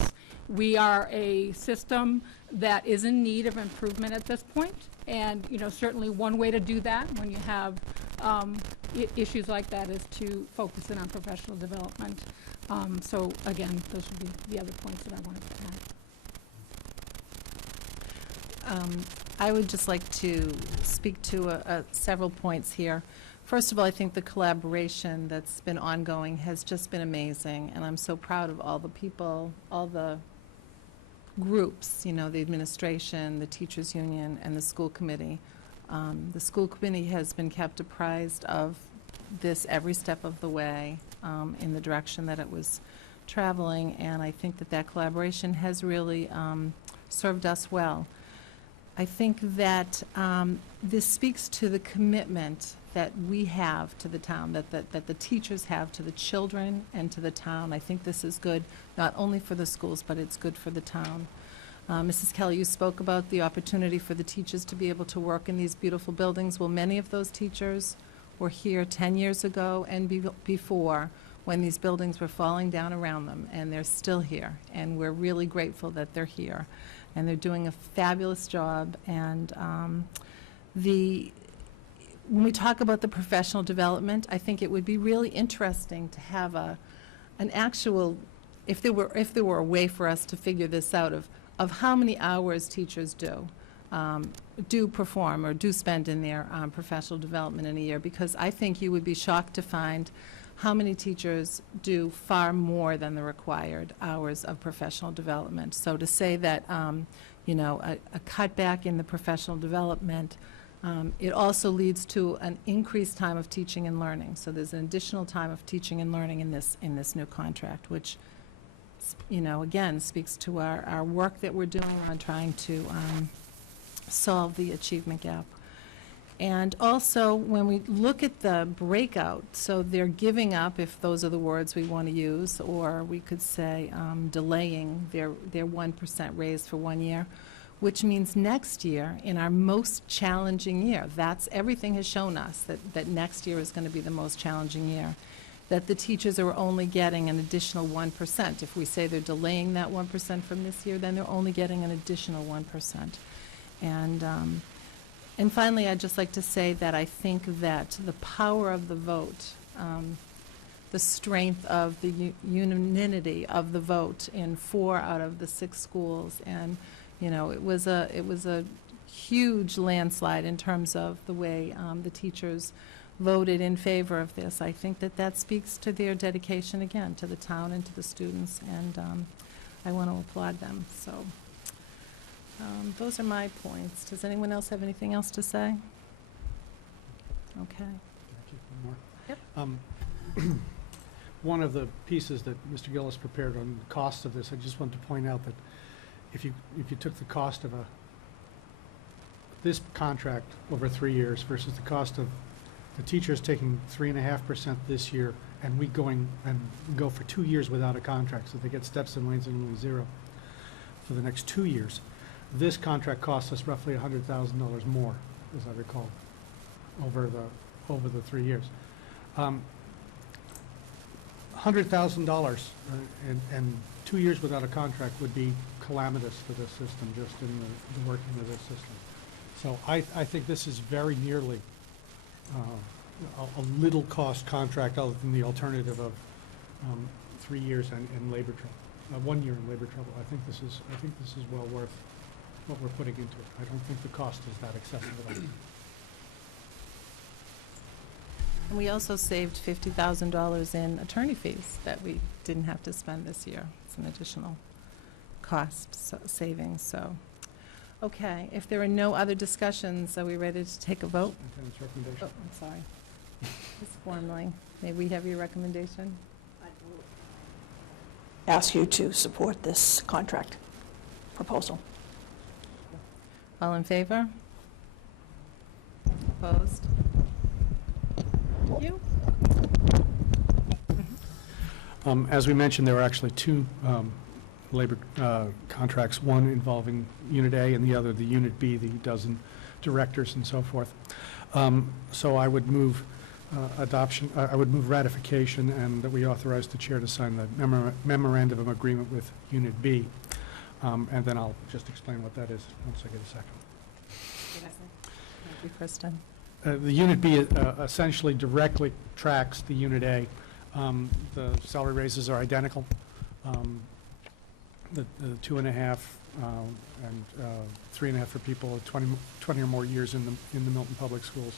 We are a system that is in need of improvement at this point, and certainly one way to do that when you have issues like that is to focus in on professional development. So again, those would be the other points that I wanted to add. I would just like to speak to several points here. First of all, I think the collaboration that's been ongoing has just been amazing, and I'm so proud of all the people, all the groups, the administration, the teachers union, and the school committee. The school committee has been kept apprised of this every step of the way in the direction that it was traveling, and I think that collaboration has really served us well. I think that this speaks to the commitment that we have to the town, that the teachers have to the children and to the town. I think this is good, not only for the schools, but it's good for the town. Mrs. Kelly, you spoke about the opportunity for the teachers to be able to work in these beautiful buildings. Well, many of those teachers were here 10 years ago and before, when these buildings were falling down around them, and they're still here, and we're really grateful that they're here. And they're doing a fabulous job, and when we talk about the professional development, I think it would be really interesting to have an actual, if there were a way for us to figure this out of how many hours teachers do perform or do spend in their professional development in a year, because I think you would be shocked to find how many teachers do far more than the required hours of professional development. So to say that, a cutback in the professional development, it also leads to an increased time of teaching and learning. So there's an additional time of teaching and learning in this new contract, which, again, speaks to our work that we're doing on trying to solve the achievement gap. And also, when we look at the breakout, so they're giving up, if those are the words we want to use, or we could say delaying their 1% raise for 1 year, which means next year, in our most challenging year, everything has shown us that next year is going to be the most challenging year, that the teachers are only getting an additional 1%. If we say they're delaying that 1% from this year, then they're only getting an additional 1%. And finally, I'd just like to say that I think that the power of the vote, the strength of the unanimity of the vote in 4 out of the 6 schools, and it was a huge landslide in terms of the way the teachers voted in favor of this. I think that speaks to their dedication again to the town and to the students, and I want to applaud them. So. Those are my points. Does anyone else have anything else to say? Okay. One more. Yep. One of the pieces that Mr. Gillis prepared on the cost of this, I just want to point out that if you took the cost of this contract over 3 years versus the cost of the teachers taking 3.5% this year, and we go for 2 years without a contract, so they get steps and lanes and only 0. for the next 2 years. This contract costs us roughly $100,000 more, as I recall, over the 3 years. $100,000 and 2 years without a contract would be calamitous for this system, just in the working of this system. So I think this is very nearly a little cost contract, other than the alternative of 3 years and labor trouble, 1 year in labor trouble. I think this is well worth what we're putting into it. I don't think the cost is that excessive at all. And we also saved $50,000 in attorney fees that we didn't have to spend this year. It's an additional cost savings, so. Okay, if there are no other discussions, are we ready to take a vote? Superintendent's recommendation. Oh, I'm sorry. Ms. Gormley, may we have your recommendation? Ask you to support this contract proposal. All in favor? Opposed? Thank you. As we mentioned, there were actually two labor contracts, one involving Unit A and the other the Unit B, the dozen directors and so forth. So I would move adoption, I would move ratification, and that we authorize the chair to sign the memorandum of agreement with Unit B. And then I'll just explain what that is once I get a second. Thank you, Kristen. The Unit B essentially directly tracks the Unit A. The salary raises are identical. The 2.5 and 3.5 for people with 20 or more years in the Milton Public Schools.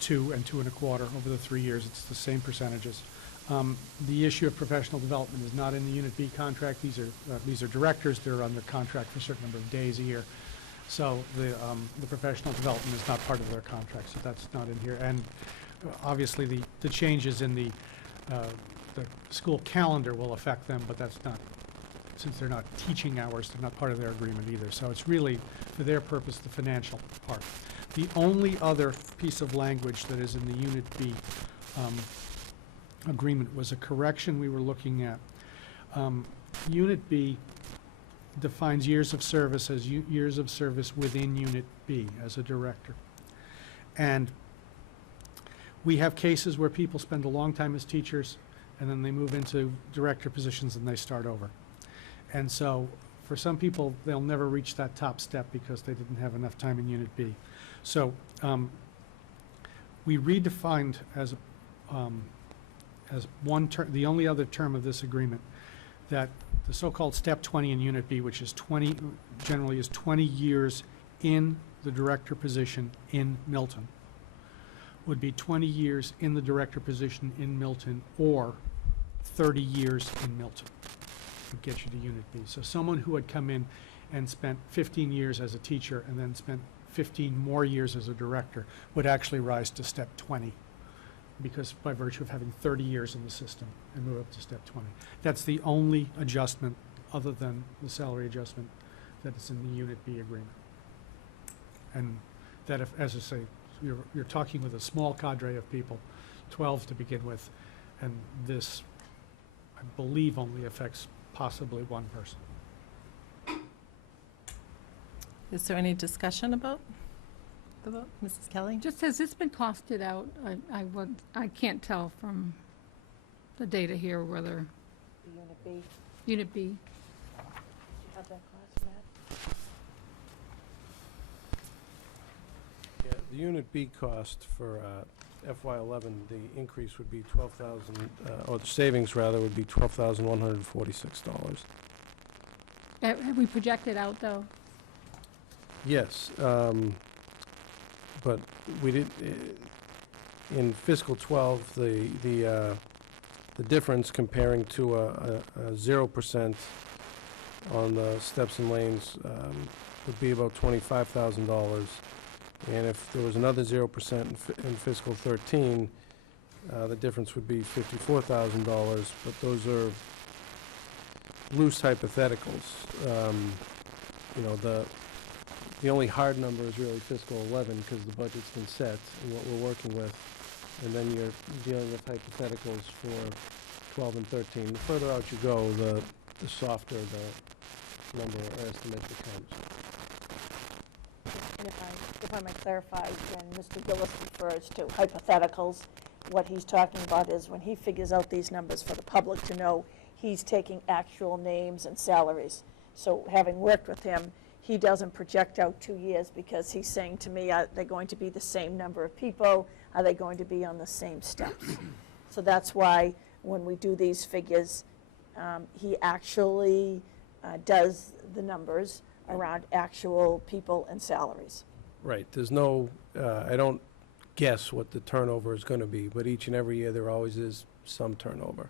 2 and 2 1/4 over the 3 years. It's the same percentages. The issue of professional development is not in the Unit B contract. These are directors. They're under contract for a certain number of days a year. So the professional development is not part of their contract, so that's not in here. And obviously the changes in the school calendar will affect them, but that's not, since they're not teaching hours, they're not part of their agreement either. So it's really, for their purpose, the financial part. The only other piece of language that is in the Unit B agreement was a correction we were looking at. Unit B defines years of service as years of service within Unit B as a director. And we have cases where people spend a long time as teachers and then they move into director positions and they start over. And so for some people, they'll never reach that top step because they didn't have enough time in Unit B. So we redefined as one term, the only other term of this agreement, that the so-called Step 20 in Unit B, which is generally is 20 years in the director position in Milton, would be 20 years in the director position in Milton or 30 years in Milton would get you to Unit B. So someone who had come in and spent 15 years as a teacher and then spent 15 more years as a director would actually rise to Step 20, because by virtue of having 30 years in the system, and move up to Step 20. That's the only adjustment, other than the salary adjustment, that is in the Unit B agreement. And that, if, as I say, you're talking with a small cadre of people, 12 to begin with, and this, I believe, only affects possibly one person. Is there any discussion about the vote? Mrs. Kelly? Just, has this been costed out? I can't tell from the data here whether The Unit B, Unit B. do you have that cost, Matt? Yeah, the Unit B cost for FY11, the increase would be 12,000, or the savings rather, would be $12,146. Have we projected out, though? Yes, but we did, in fiscal 12, the difference comparing to a 0% on the steps and lanes would be about $25,000. And if there was another 0% in fiscal 13, the difference would be $54,000, but those are loose hypotheticals. You know, the only hard number is really fiscal 11 because the budget's been set and what we're working with. And then you're dealing with hypotheticals for 12 and 13. The further out you go, the softer number or estimate that comes. And if I might clarify, when Mr. Gillis refers to hypotheticals, what he's talking about is when he figures out these numbers for the public to know, he's taking actual names and salaries. So having worked with him, he doesn't project out 2 years because he's saying to me, are they going to be the same number of people? Are they going to be on the same steps? So that's why when we do these figures, he actually does the numbers around actual people and salaries. Right, there's no, I don't guess what the turnover is going to be, but each and every year there always is some turnover.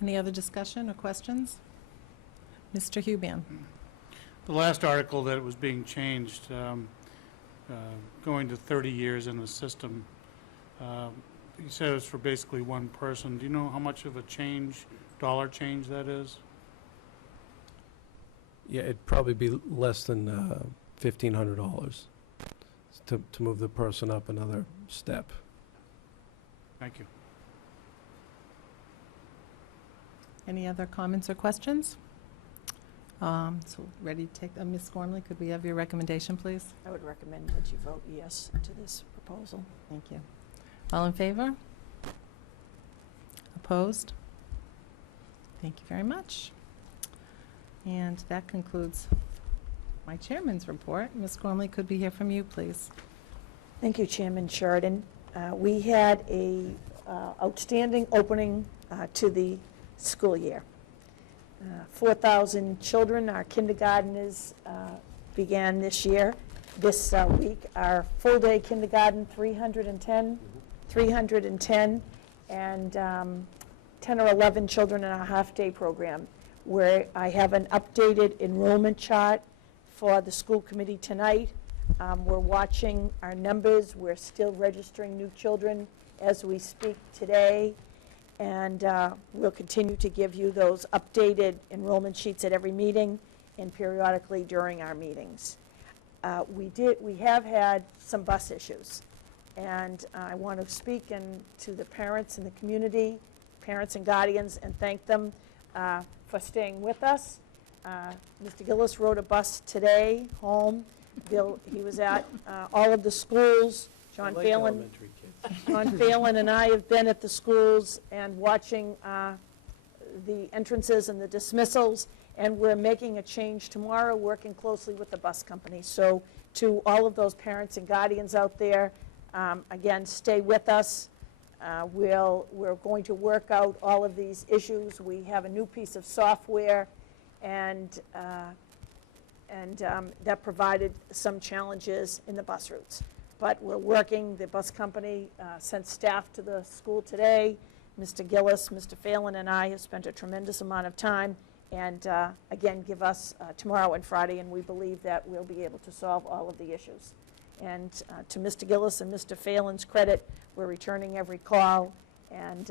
Any other discussion or questions? Mr. Huban? The last article that was being changed, going to 30 years in the system, you said it was for basically one person. Do you know how much of a change, dollar change that is? Yeah, it'd probably be less than $1,500 to move the person up another step. Thank you. Any other comments or questions? So ready to take, Ms. Gormley, could we have your recommendation, please? I would recommend that you vote yes to this proposal. Thank you. All in favor? Opposed? Thank you very much. And that concludes my chairman's report. Ms. Gormley, could we hear from you, please? Thank you, Chairman Sheridan. We had a outstanding opening to the school year. 4,000 children, our kindergartners, began this year. This week, our full-day kindergarten, 310, and 10 or 11 children in our half-day program, where I have an updated enrollment chart for the school committee tonight. We're watching our numbers. We're still registering new children as we speak today. And we'll continue to give you those updated enrollment sheets at every meeting and periodically during our meetings. We have had some bus issues. And I want to speak to the parents in the community, parents and guardians, and thank them for staying with us. Mr. Gillis rode a bus today home. Bill, he was at all of the schools. John Phelan and I have been at the schools and watching the entrances and the dismissals, and we're making a change tomorrow, working closely with the bus company. So to all of those parents and guardians out there, again, stay with us. We're going to work out all of these issues. We have a new piece of software, and that provided some challenges in the bus routes. But we're working, the bus company sent staff to the school today. Mr. Gillis, Mr. Phelan, and I have spent a tremendous amount of time, and again, give us tomorrow and Friday, and we believe that we'll be able to solve all of the issues. And to Mr. Gillis and Mr. Phelan's credit, we're returning every call, and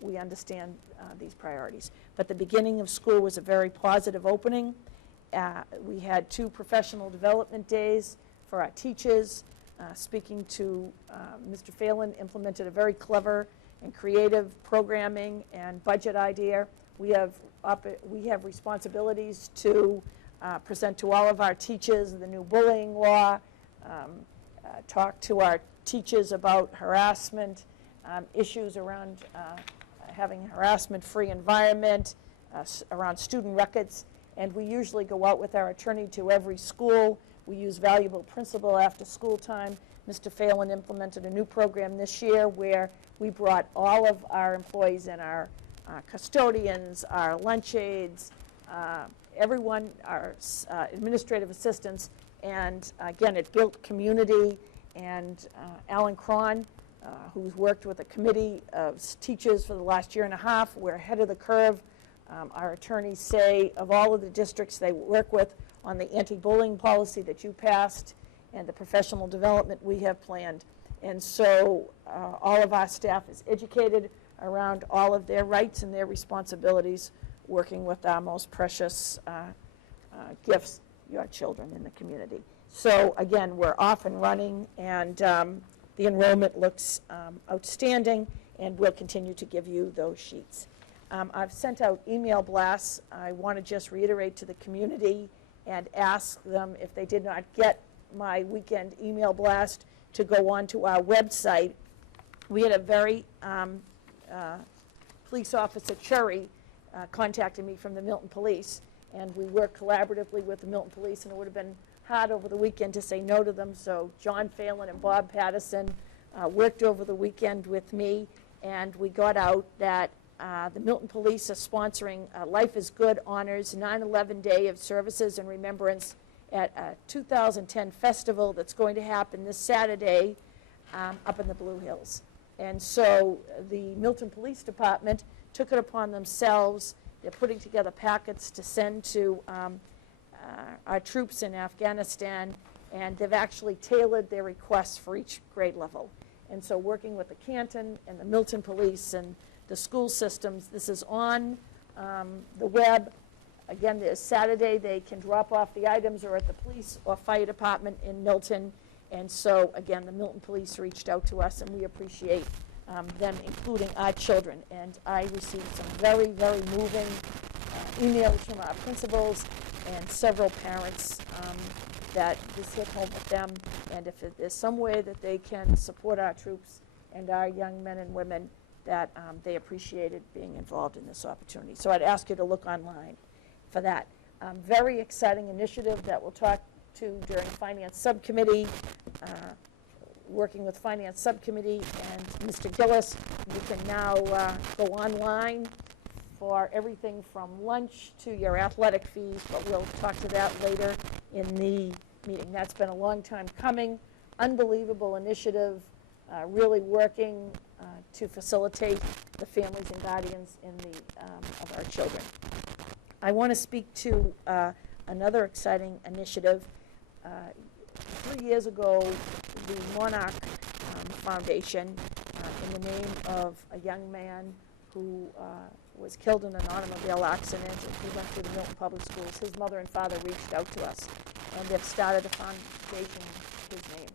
we understand these priorities. But the beginning of school was a very positive opening. We had 2 professional development days for our teachers. Speaking to Mr. Phelan, implemented a very clever and creative programming and budget idea. We have responsibilities to present to all of our teachers the new bullying law, talk to our teachers about harassment, issues around having a harassment-free environment, around student records, and we usually go out with our attorney to every school. We use valuable principal after school time. Mr. Phelan implemented a new program this year where we brought all of our employees in, our custodians, our lunch aides, everyone, our administrative assistants, and again, it built community. And Alan Cron, who's worked with a committee of teachers for the last year and a half, we're ahead of the curve. Our attorneys say of all of the districts they work with on the anti-bullying policy that you passed and the professional development we have planned. And so all of our staff is educated around all of their rights and their responsibilities, working with our most precious gifts, your children in the community. So again, we're off and running, and the enrollment looks outstanding, and we'll continue to give you those sheets. I've sent out email blasts. I want to just reiterate to the community and ask them, if they did not get my weekend email blast, to go on to our website. We had a very police officer, Cherry, contacted me from the Milton Police, and we work collaboratively with the Milton Police, and it would have been hard over the weekend to say no to them. So John Phelan and Bob Patterson worked over the weekend with me, and we got out that the Milton Police are sponsoring Life is Good Honors 9/11 Day of Services and Remembrance at a 2010 festival that's going to happen this Saturday up in the Blue Hills. And so the Milton Police Department took it upon themselves. They're putting together packets to send to our troops in Afghanistan, and they've actually tailored their requests for each grade level. And so working with the Canton and the Milton Police and the school systems, this is on the web. Again, there's Saturday, they can drop off the items or at the police or fire department in Milton. And so, again, the Milton Police reached out to us, and we appreciate them including our children. And I received some very, very moving emails from our principals and several parents that this hit home with them. And if there's some way that they can support our troops and our young men and women, that they appreciated being involved in this opportunity. So I'd ask you to look online for that. Very exciting initiative that we'll talk to during Finance Subcommittee, working with Finance Subcommittee and Mr. Gillis. You can now go online for everything from lunch to your athletic fees, but we'll talk to that later in the meeting. That's been a long time coming. Unbelievable initiative, really working to facilitate the families and guardians in of our children. I want to speak to another exciting initiative. 3 years ago, the Monarch Foundation, in the name of a young man who was killed in an automobile accident, and he went through the Milton Public Schools. His mother and father reached out to us, and they've started a foundation in his name.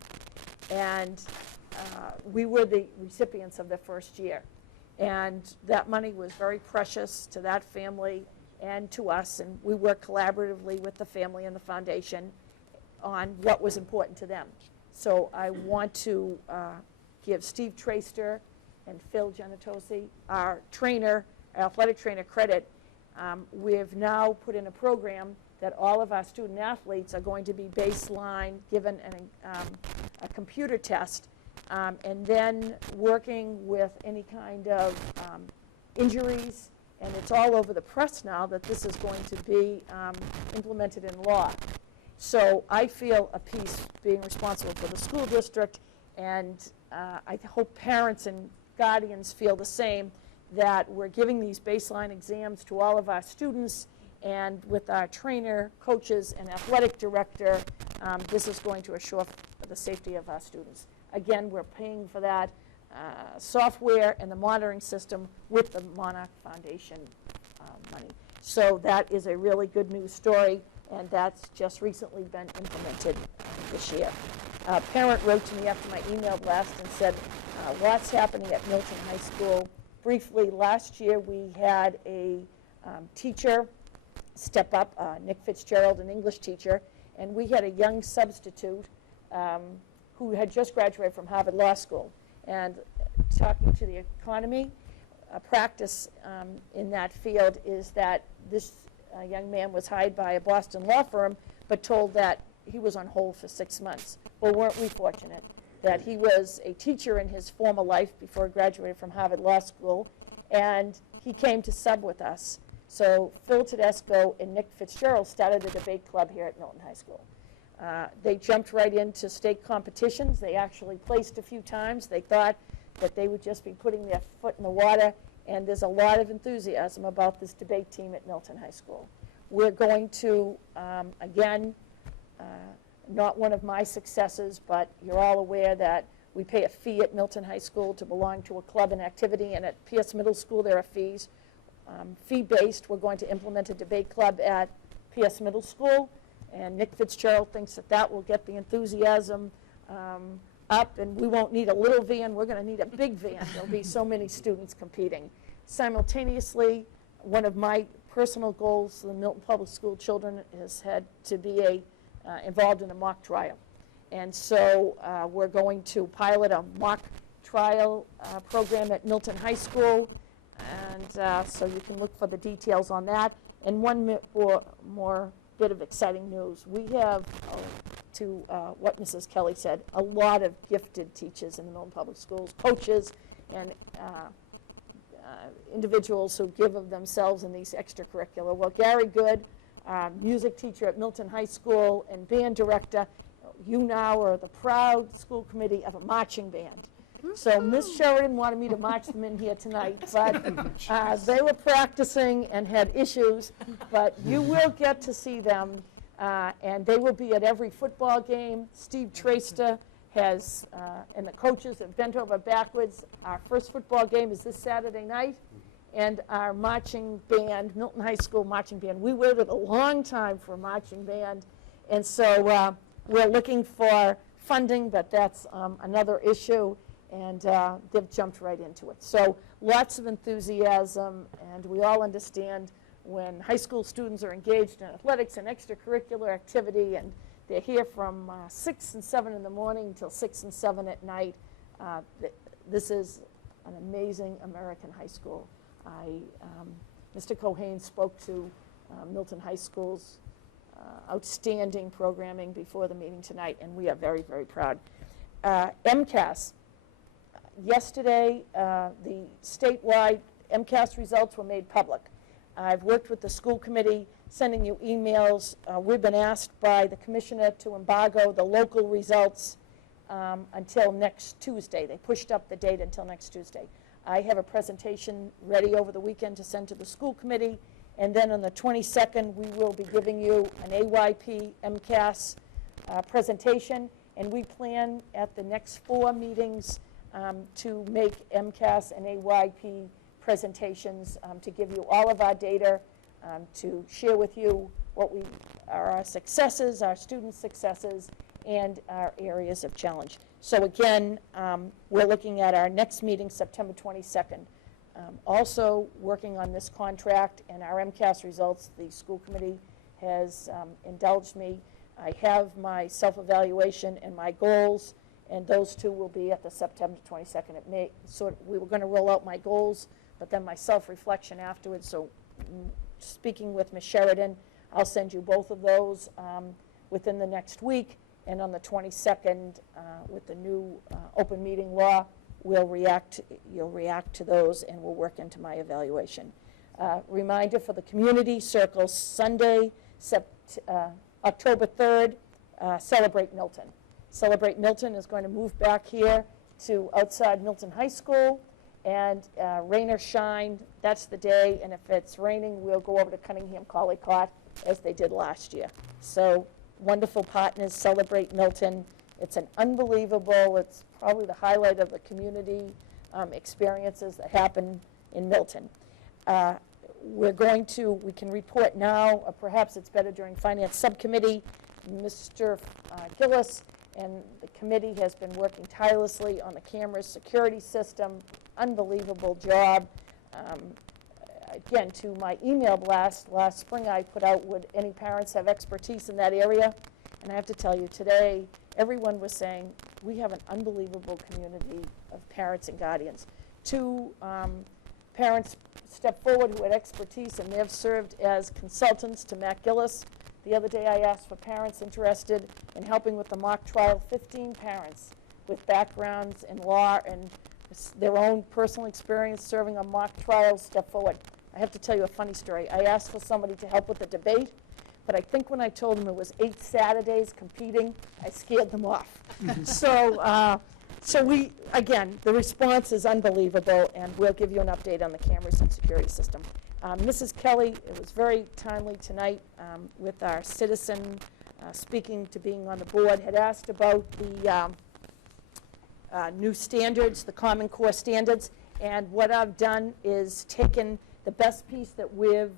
And we were the recipients of the first year. And that money was very precious to that family and to us, and we worked collaboratively with the family and the foundation on what was important to them. So I want to give Steve Traster and Phil Genitosi, our trainer, our athletic trainer, credit. We've now put in a program that all of our student athletes are going to be baseline, given a computer test, and then working with any kind of injuries. And it's all over the press now that this is going to be implemented in law. So I feel a piece being responsible for the school district, and I hope parents and guardians feel the same, that we're giving these baseline exams to all of our students, and with our trainer, coaches, and athletic director, this is going to assure the safety of our students. Again, we're paying for that software and the monitoring system with the Monarch Foundation money. So that is a really good news story, and that's just recently been implemented this year. A parent wrote to me after my email blast and said, lots happening at Milton High School. Briefly, last year we had a teacher step up, Nick Fitzgerald, an English teacher, and we had a young substitute who had just graduated from Harvard Law School. And talking to the economy, practice in that field is that this young man was hired by a Boston law firm, but told that he was on hold for 6 months. Well, weren't we fortunate that he was a teacher in his former life before he graduated from Harvard Law School, and he came to sub with us. So Phil Tedesco and Nick Fitzgerald started a debate club here at Milton High School. They jumped right into state competitions. They actually placed a few times. They thought that they would just be putting their foot in the water, and there's a lot of enthusiasm about this debate team at Milton High School. We're going to, again, not one of my successes, but you're all aware that we pay a fee at Milton High School to belong to a club and activity, and at Pierce Middle School there are fees. Fee-based, we're going to implement a debate club at Pierce Middle School, and Nick Fitzgerald thinks that that will get the enthusiasm up, and we won't need a little van, we're going to need a big van. There'll be so many students competing. Simultaneously, one of my personal goals, the Milton Public School children, has had to be involved in a mock trial. And so we're going to pilot a mock trial program at Milton High School, and so you can look for the details on that. And one more bit of exciting news. We have, to what Mrs. Kelly said, a lot of gifted teachers in the Milton Public Schools, coaches, and individuals who give of themselves in these extracurricular. Well, Gary Good, music teacher at Milton High School and band director, you now are the proud school committee of a marching band. So Miss Sheridan wanted me to march them in here tonight, but they were practicing and had issues, but you will get to see them, and they will be at every football game. Steve Traster has, and the coaches have bent over backwards. Our first football game is this Saturday night, and our marching band, Milton High School marching band, we waited a long time for a marching band, and so we're looking for funding, but that's another issue, and they've jumped right into it. So lots of enthusiasm, and we all understand when high school students are engaged in athletics and extracurricular activity, and they're here from 6 and 7 in the morning until 6 and 7 at night. This is an amazing American high school. Mr. Cohane spoke to Milton High School's outstanding programming before the meeting tonight, and we are very, very proud. MCAS. Yesterday, the statewide MCAS results were made public. I've worked with the school committee, sending you emails. We've been asked by the commissioner to embargo the local results until next Tuesday. They pushed up the date until next Tuesday. I have a presentation ready over the weekend to send to the school committee, and then on the 22nd, we will be giving you an AYP MCAS presentation, and we plan at the next 4 meetings to make MCAS and AYP presentations to give you all of our data, to share with you what are our successes, our students' successes, and our areas of challenge. So again, we're looking at our next meeting, September 22nd. Also working on this contract and our MCAS results, the school committee has indulged me. I have my self-evaluation and my goals, and those two will be at the September 22nd. We were going to roll out my goals, but then my self-reflection afterwards. So speaking with Ms. Sheridan, I'll send you both of those within the next week. And on the 22nd, with the new open meeting law, you'll react to those, and we'll work into my evaluation. Reminder for the community circle, Sunday, October 3rd, Celebrate Milton. Celebrate Milton is going to move back here to outside Milton High School, and rain or shine, that's the day, and if it's raining, we'll go over to Cunningham Collycott as they did last year. So wonderful partners, Celebrate Milton. It's an unbelievable, it's probably the highlight of the community experiences that happen in Milton. We can report now, or perhaps it's better during Finance Subcommittee. Mr. Gillis and the committee has been working tirelessly on the camera security system. Unbelievable job. Again, to my email blast last spring I put out, would any parents have expertise in that area? And I have to tell you, today, everyone was saying, we have an unbelievable community of parents and guardians. 2 parents stepped forward who had expertise, and they have served as consultants to Matt Gillis. The other day I asked for parents interested in helping with the mock trial. 15 parents with backgrounds in law and their own personal experience serving on mock trials stepped forward. I have to tell you a funny story. I asked for somebody to help with the debate, but I think when I told them it was 8 Saturdays competing, I scared them off. So we, again, the response is unbelievable, and we'll give you an update on the cameras and security system. Mrs. Kelly, it was very timely tonight with our citizen speaking to being on the board, had asked about the new standards, the Common Core standards, and what I've done is taken the best piece that we've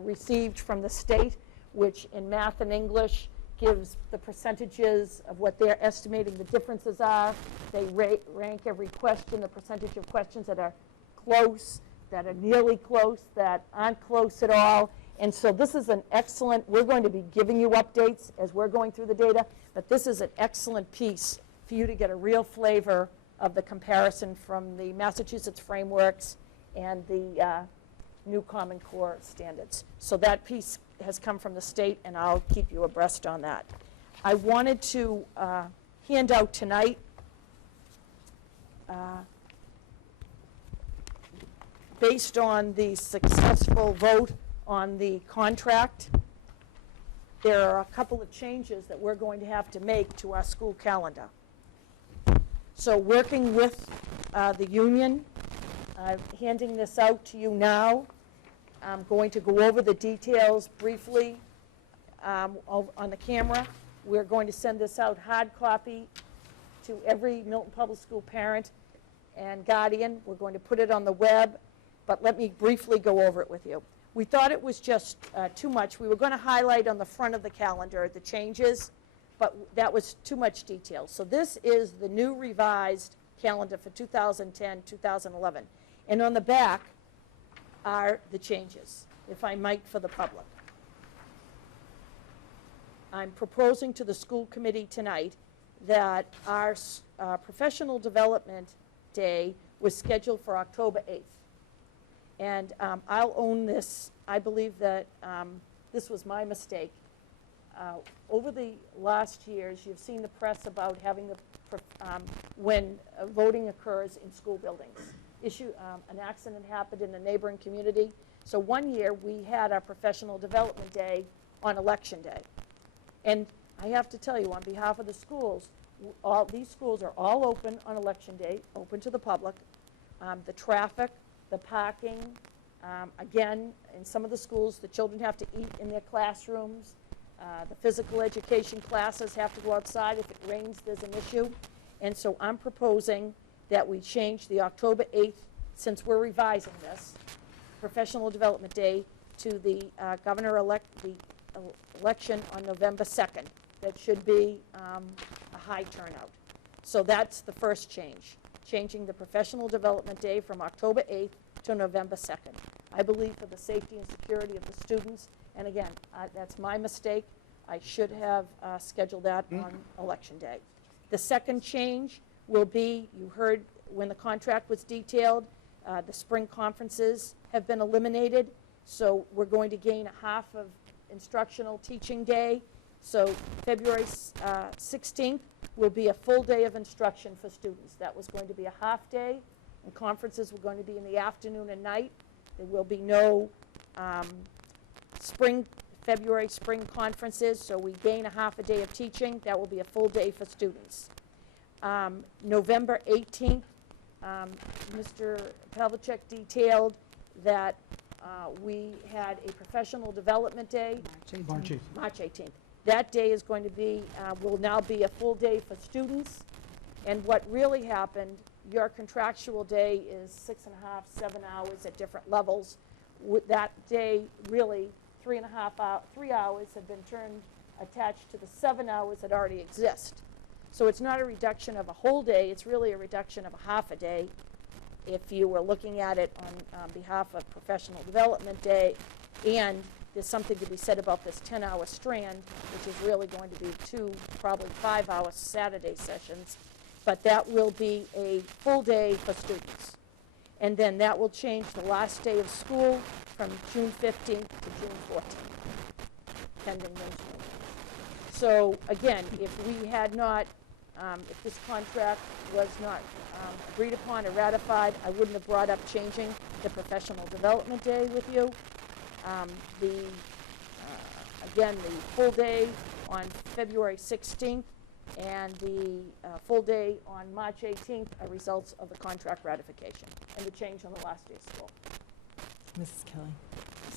received from the state, which in math and English gives the percentages of what they're estimating the differences are. They rank every question, the percentage of questions that are close, that are nearly close, that aren't close at all. And so this is an excellent, we're going to be giving you updates as we're going through the data, but this is an excellent piece for you to get a real flavor of the comparison from the Massachusetts frameworks and the new Common Core standards. So that piece has come from the state, and I'll keep you abreast on that. I wanted to hand out tonight based on the successful vote on the contract, there are a couple of changes that we're going to have to make to our school calendar. So working with the union, handing this out to you now. I'm going to go over the details briefly on the camera. We're going to send this out hard copy to every Milton Public School parent and guardian. We're going to put it on the web, but let me briefly go over it with you. We thought it was just too much. We were going to highlight on the front of the calendar the changes, but that was too much detail. So this is the new revised calendar for 2010, 2011. And on the back are the changes, if I might, for the public. I'm proposing to the school committee tonight that our professional development day was scheduled for October 8th. And I'll own this. I believe that this was my mistake. Over the last years, you've seen the press about having when voting occurs in school buildings. An accident happened in a neighboring community. So one year we had our professional development day on election day. And I have to tell you, on behalf of the schools, these schools are all open on election day, open to the public. The traffic, the parking, again, in some of the schools, the children have to eat in their classrooms. The physical education classes have to go outside. If it rains, there's an issue. And so I'm proposing that we change the October 8th, since we're revising this, Professional Development Day, to the election on November 2nd. That should be a high turnout. So that's the first change, changing the Professional Development Day from October 8th to November 2nd. I believe for the safety and security of the students, and again, that's my mistake. I should have scheduled that on Election Day. The second change will be, you heard when the contract was detailed, the spring conferences have been eliminated, so we're going to gain a half of instructional teaching day. So February 16th will be a full day of instruction for students. That was going to be a half day, and conferences were going to be in the afternoon and night. There will be no February spring conferences, so we gain a half a day of teaching. That will be a full day for students. November 18th, Mr. Pavlicek detailed that we had a professional development day. March 8th. March 18th. That day is going to be, will now be a full day for students. And what really happened, your contractual day is 6.5, 7 hours at different levels. With that day, really, 3 hours have been attached to the 7 hours that already exist. So it's not a reduction of a whole day, it's really a reduction of a half a day if you were looking at it on behalf of Professional Development Day. And there's something to be said about this 10-hour strand, which is really going to be 2, probably 5-hour Saturday sessions. But that will be a full day for students. And then that will change the last day of school from June 15th to June 14th, pending those changes. So again, if we had not, if this contract was not agreed upon or ratified, I wouldn't have brought up changing the Professional Development Day with you. Again, the full day on February 16th and the full day on March 18th are results of the contract ratification and the change on the last day of school. Mrs. Kelly.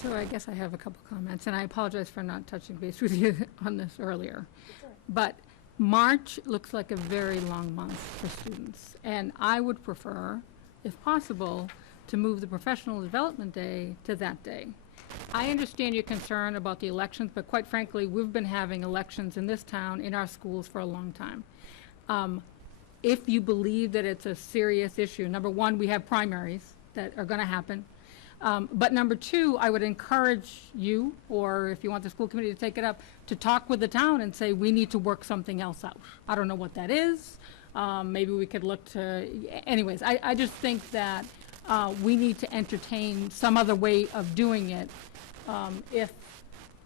So I guess I have a couple comments, and I apologize for not touching base with you on this earlier. But March looks like a very long month for students, and I would prefer, if possible, to move the Professional Development Day to that day. I understand your concern about the elections, but quite frankly, we've been having elections in this town, in our schools, for a long time. If you believe that it's a serious issue, number one, we have primaries that are going to happen. But number two, I would encourage you, or if you want the school committee to take it up, to talk with the town and say, we need to work something else out. I don't know what that is. Maybe we could look to, anyways, I just think that we need to entertain some other way of doing it, if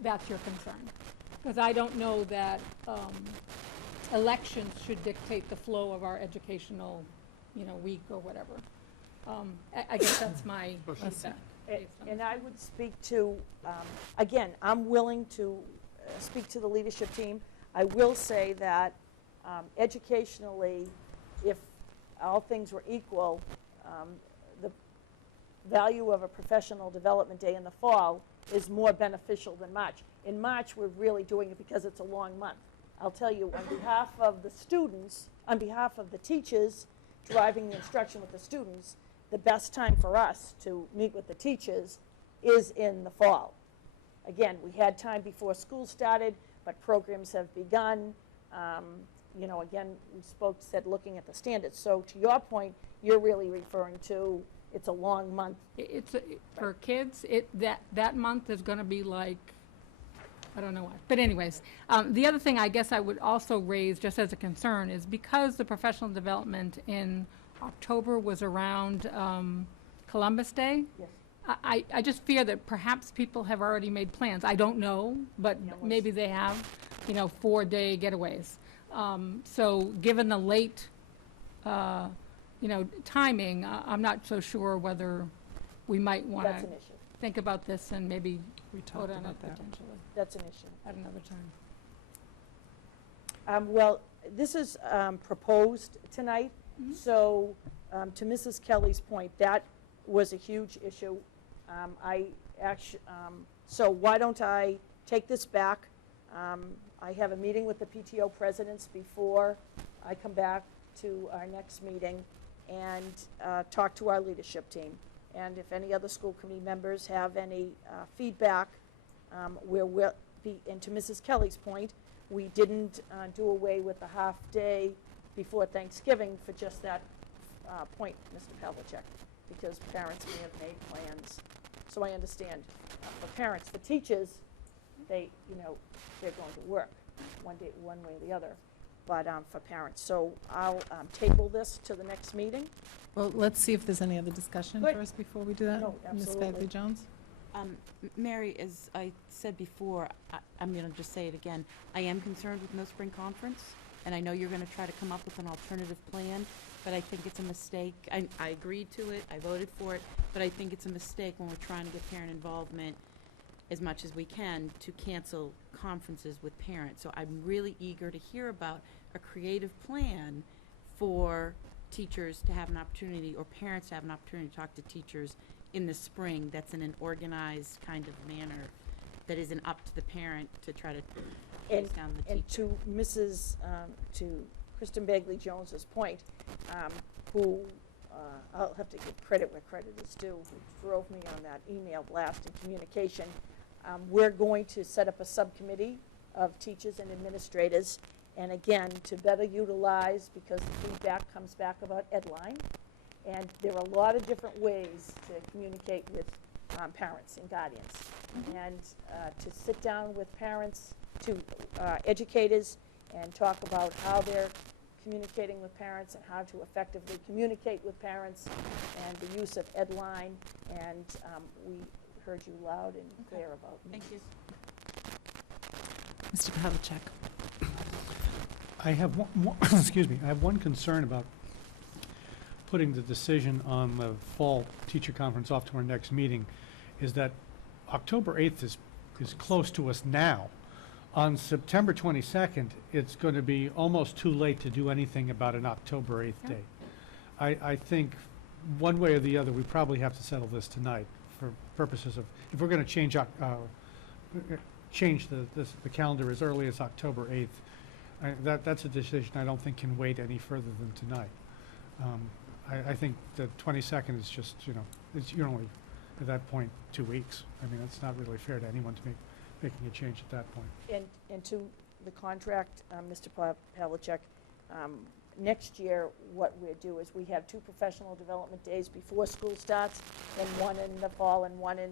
that's your concern. Because I don't know that elections should dictate the flow of our educational, week or whatever. I guess that's my feedback. And I would speak to, again, I'm willing to speak to the leadership team. I will say that educationally, if all things were equal, the value of a professional development day in the fall is more beneficial than March. In March, we're really doing it because it's a long month. I'll tell you, on behalf of the students, on behalf of the teachers driving the instruction with the students, the best time for us to meet with the teachers is in the fall. Again, we had time before school started, but programs have begun. Again, we said looking at the standards. So to your point, you're really referring to it's a long month. For kids, that month is going to be like, I don't know what. But anyways, the other thing I guess I would also raise just as a concern is because the professional development in October was around Columbus Day. Yes. I just fear that perhaps people have already made plans. I don't know, but maybe they have, 4-day getaways. So given the late, timing, I'm not so sure whether we might want That's to an issue. think about this and maybe We vote talked on about it that. potentially That's an issue. at another time. Well, this is proposed tonight, so to Mrs. Kelly's point, that was a huge issue. So why don't I take this back? I have a meeting with the PTO presidents before I come back to our next meeting and talk to our leadership team. And if any other school committee members have any feedback, we'll be, and to Mrs. Kelly's point, we didn't do away with the half-day before Thanksgiving for just that point, Mr. Pavlicek, because parents may have made plans. So I understand. For parents, for teachers, they're going to work one way or the other. But for parents, so I'll table this to the next meeting. Well, let's see if there's any other discussion Good. first before we do that. No, Ms. absolutely. Bagley-Jones? Mary, as I said before, I'm going to just say it again. I am concerned with no spring conference, and I know you're going to try to come up with an alternative plan, but I think it's a mistake. I agreed to it, I voted for it, but I think it's a mistake when we're trying to get parent involvement as much as we can to cancel conferences with parents. So I'm really eager to hear about a creative plan for teachers to have an opportunity, or parents to have an opportunity to talk to teachers in the spring that's in an organized kind of manner that isn't up to the parent to try to chase down the And teacher. to Mrs., to Kristen Bagley-Jones's point, who, I'll have to give credit where credit is due, who drove me on that email blast and communication. We're going to set up a subcommittee of teachers and administrators, and again, to better utilize, because the feedback comes back about Edline, and there are a lot of different ways to communicate with parents and guardians. And to sit down with parents, to educators, and talk about how they're communicating with parents and how to effectively communicate with parents, and the use of Edline, and we heard you loud and clear about me. Thank you. Mr. Pavlicek? I have one, excuse me, I have one concern about putting the decision on the fall teacher conference off to our next meeting, is that October 8th is close to us now. On September 22nd, it's going to be almost too late to do anything about an October 8th date. I think one way or the other, we probably have to settle this tonight for purposes of, if we're going to change the calendar as early as October 8th, that's a decision I don't think can wait any further than tonight. I think the 22nd is just, you're only, at that point, 2 weeks. I mean, it's not really fair to anyone to making a change at that point. And to the contract, Mr. Pavlicek, next year, what we'd do is we have 2 professional development days before school starts, and 1 in the fall and 1 in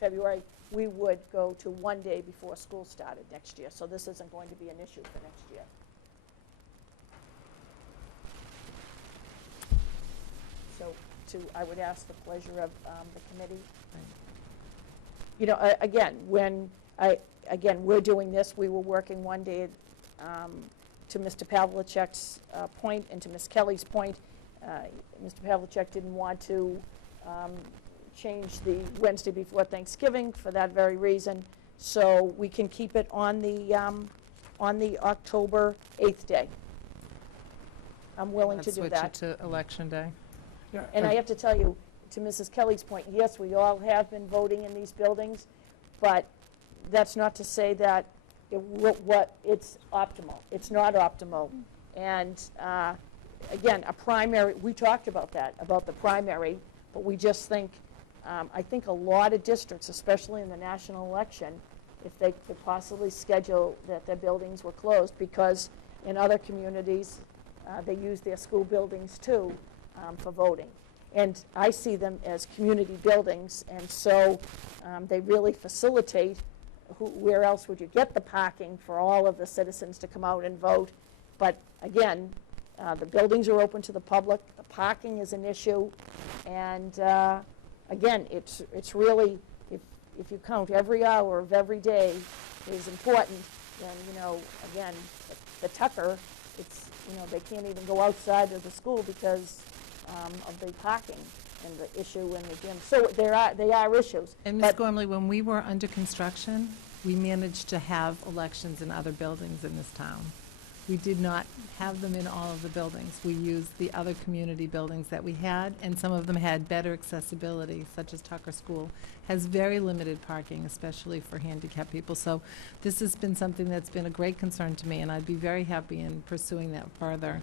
February. We would go to 1 day before school started next year, so this isn't going to be an issue for next year. So I would ask the pleasure of the committee. You know, again, we're doing this, we were working 1 day to Mr. Pavlicek's point and to Ms. Kelly's point. Mr. Pavlicek didn't want to change the Wednesday before Thanksgiving for that very reason, so we can keep it on the October 8th day. I'm willing to do that. Let's switch it to Election Day. Yeah, And I have to tell you, to Mrs. Kelly's point, yes, we all have been voting in these buildings, but that's not to say that it's optimal. It's not optimal. And again, a primary, we talked about that, about the primary, but we just think, I think a lot of districts, especially in the national election, if they could possibly schedule that their buildings were closed, because in other communities, they use their school buildings too for voting. And I see them as community buildings, and so they really facilitate where else would you get the parking for all of the citizens to come out and vote. But again, the buildings are open to the public, the parking is an issue, and again, it's really, if you count every hour of every day is important, then, you know, again, the Tucker, it's, you know, they can't even go outside of the school because of the parking and the issue in the gym. So they are issues. And Ms. Gormley, when we were under construction, we managed to have elections in other buildings in this town. We did not have them in all of the buildings. We used the other community buildings that we had, and some of them had better accessibility, such as Tucker School has very limited parking, especially for handicapped people. So this has been something that's been a great concern to me, and I'd be very happy in pursuing that further.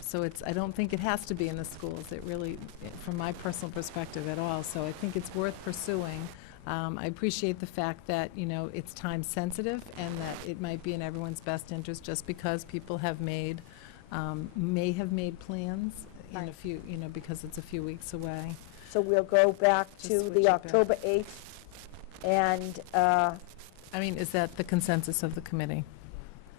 So I don't think it has to be in the schools, it really, from my personal perspective at all. So I think it's worth pursuing. I appreciate the fact that, you know, it's time sensitive and that it might be in everyone's best interest just because people have made, may have made plans in a Right. few, you know, because it's a few weeks away. So we'll go back Just to switch the it back. October 8th, and, I mean, is that the consensus of the committee?